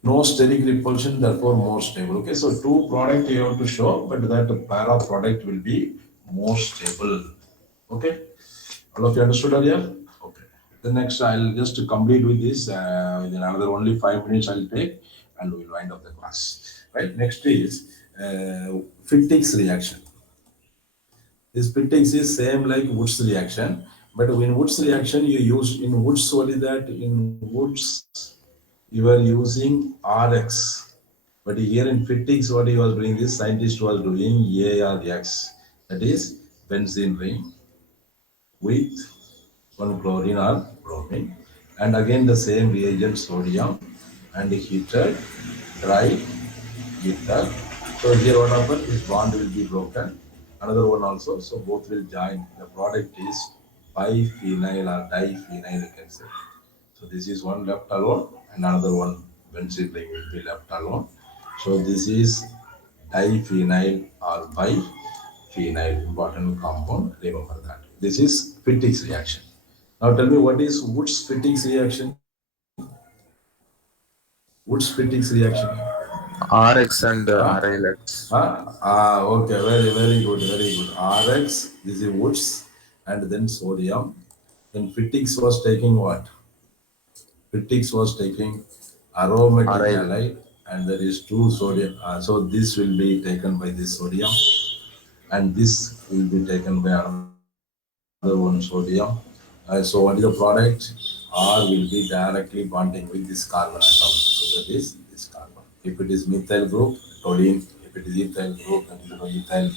No steric repulsion, therefore more stable. Okay, so two product you have to show, but that para product will be more stable. Okay, all of you understood earlier? Okay. The next I'll just complete with this. Within another only 5 minutes I'll take, and we'll wind up the class. Right. Next is Fittix reaction. This Fittix is same like Woods reaction, but in Woods reaction you use in Woods only that in Woods you are using RX. But here in Fittix, what he was doing, this scientist was doing ARX, that is benzene ring with one chlorine or bromine, and again the same reagent sodium and heated, dry, ether. So here what happened, this bond will be broken. Another one also, so both will join. The product is biphenyl or diphenyl, you can say. So this is one left alone, and another one benzene ring will be left alone. So this is diphenyl or biphenyl, important compound. Remember that. This is Fittix reaction. Now tell me what is Woods Fittix reaction? Woods Fittix reaction. RX and Huh? RLX. Okay, very good, very good. RX, this is Woods, and then sodium. Then Fittix was taking what? Fittix was taking aromatic RL. halide, and there is two sodium. So this will be taken by this sodium, and this will be taken by another one sodium. So what is the product? R will be directly bonding with this carbon atom. So that is this carbon. If it is methyl group, toluene. If it is ethyl group, then it is ethyl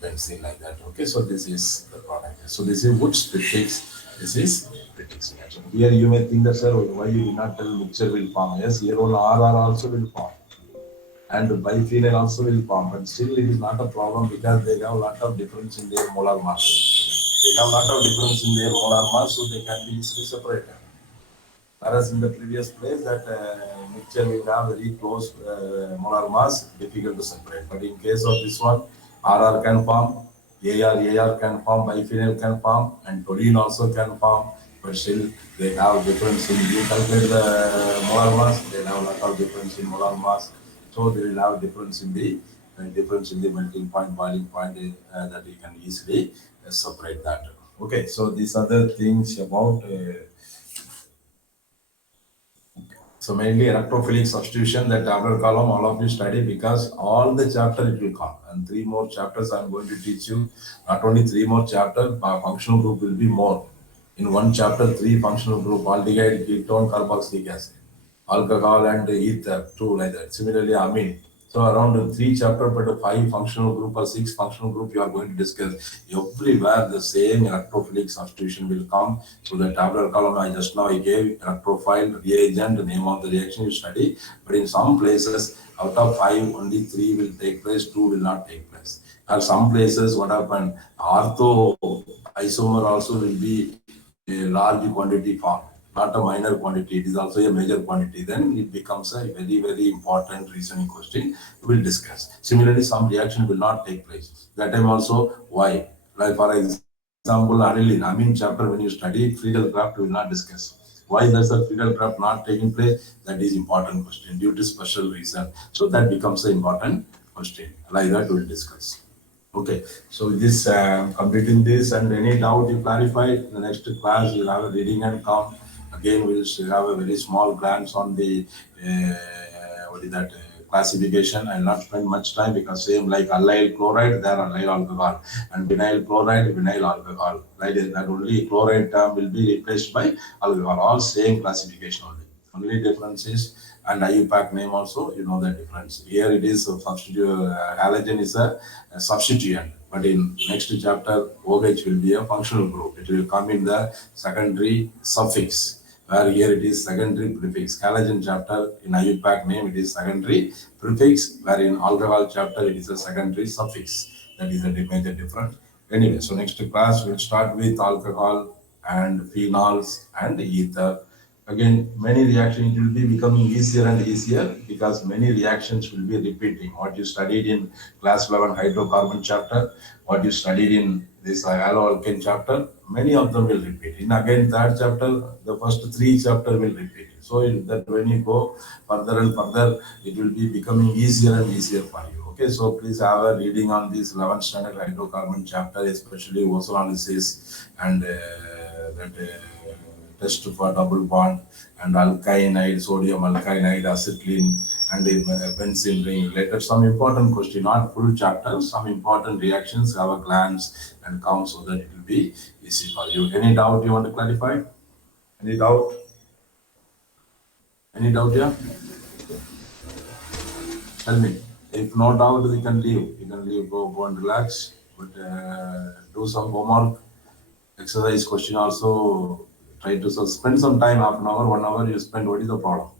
benzene like that. Okay, so this is the product. So this is Woods Fittix. This is Fittix reaction. Here you may think that, sir, why you did not tell mixture will form? Yes, here all RR also will form, and biphenyl also will form, but still it is not a problem because they have a lot of difference in their molar mass. They have a lot of difference in their molar mass, so they can be easily separated. Whereas in the previous place, that mixture will have very close molar mass, difficult to separate. But in case of this one, RR can form, AR can form, biphenyl can form, and toluene also can form. But still, they have difference in, you calculate the molar mass, they have a lot of difference in molar mass. So they will have difference in the melting point, boiling point, that you can easily separate that. Okay, so these other things about so mainly electrophilic substitution, that outer column, all of you study because all the chapter it will come. And 3 more chapters I'm going to teach you. Not only 3 more chapters, functional group will be more. In one chapter, 3 functional group, aldehyde, ketone, carboxylic acid, alcohol and ether, 2 like that. Similarly, amine. So around 3 chapter, but 5 functional group or 6 functional group you are going to discuss. Everywhere the same electrophilic substitution will come. So the tabular column I gave electrophile, reagent, name of the reaction you study. But in some places, out of 5, only 3 will take place, 2 will not take place. Or some places, what happened? Ortho isomer also will be a large quantity form, not a minor quantity. It is also a major quantity. Then it becomes a very, very important reasoning question we will discuss. Similarly, some reaction will not take place. That time also, why? Like for example, aniline, amine chapter, when you study, Friedel craft will not discuss. Why does the Friedel craft not taking place? That is important question due to special reason. So that becomes an important question. Like that we will discuss. Okay, so this completing this, and any doubt you clarify. In the next class you'll have a reading and count. Again, we'll have a very small glance on the what is that classification. I'll not spend much time because same like allyl chloride, there are allyl alcohol, and vinyl chloride, vinyl alcohol. Like that, only chloride term will be replaced by alcohol. All same classification only. Only difference is, and IUPAC name also, you know the difference. Here it is a substitute, halogen is a substituent, but in next chapter, OH will be a functional group. It will come in the secondary suffix, where here it is secondary prefix. Halogen chapter, in IUPAC name, it is secondary prefix, where in alcohol chapter, it is a secondary suffix. That is the major difference. Anyway, so next class, we'll start with alcohol and phenols and ether. Again, many reactions will be becoming easier and easier because many reactions will be repeating. What you studied in class 11 hydrocarbon chapter, what you studied in this haloalkane chapter, many of them will repeat. In again third chapter, the first 3 chapter will repeat. So that when you go further and further, it will be becoming easier and easier for you. Okay, so please have a reading on this 11th standard hydrocarbon chapter, especially ozonolysis and that. Test for double bond and alkynide, sodium alkynide, acetylene, and benzene ring related. Some important question, not full chapter, some important reactions, have a glance and count so that it will be easy for you. Any doubt you want to clarify? Any doubt? Any doubt here? Tell me. If no doubt, we can leave. You can leave, go and relax, but do some homework, exercise question also. Try to spend some time, half an hour, 1 hour, you spend. What is the problem?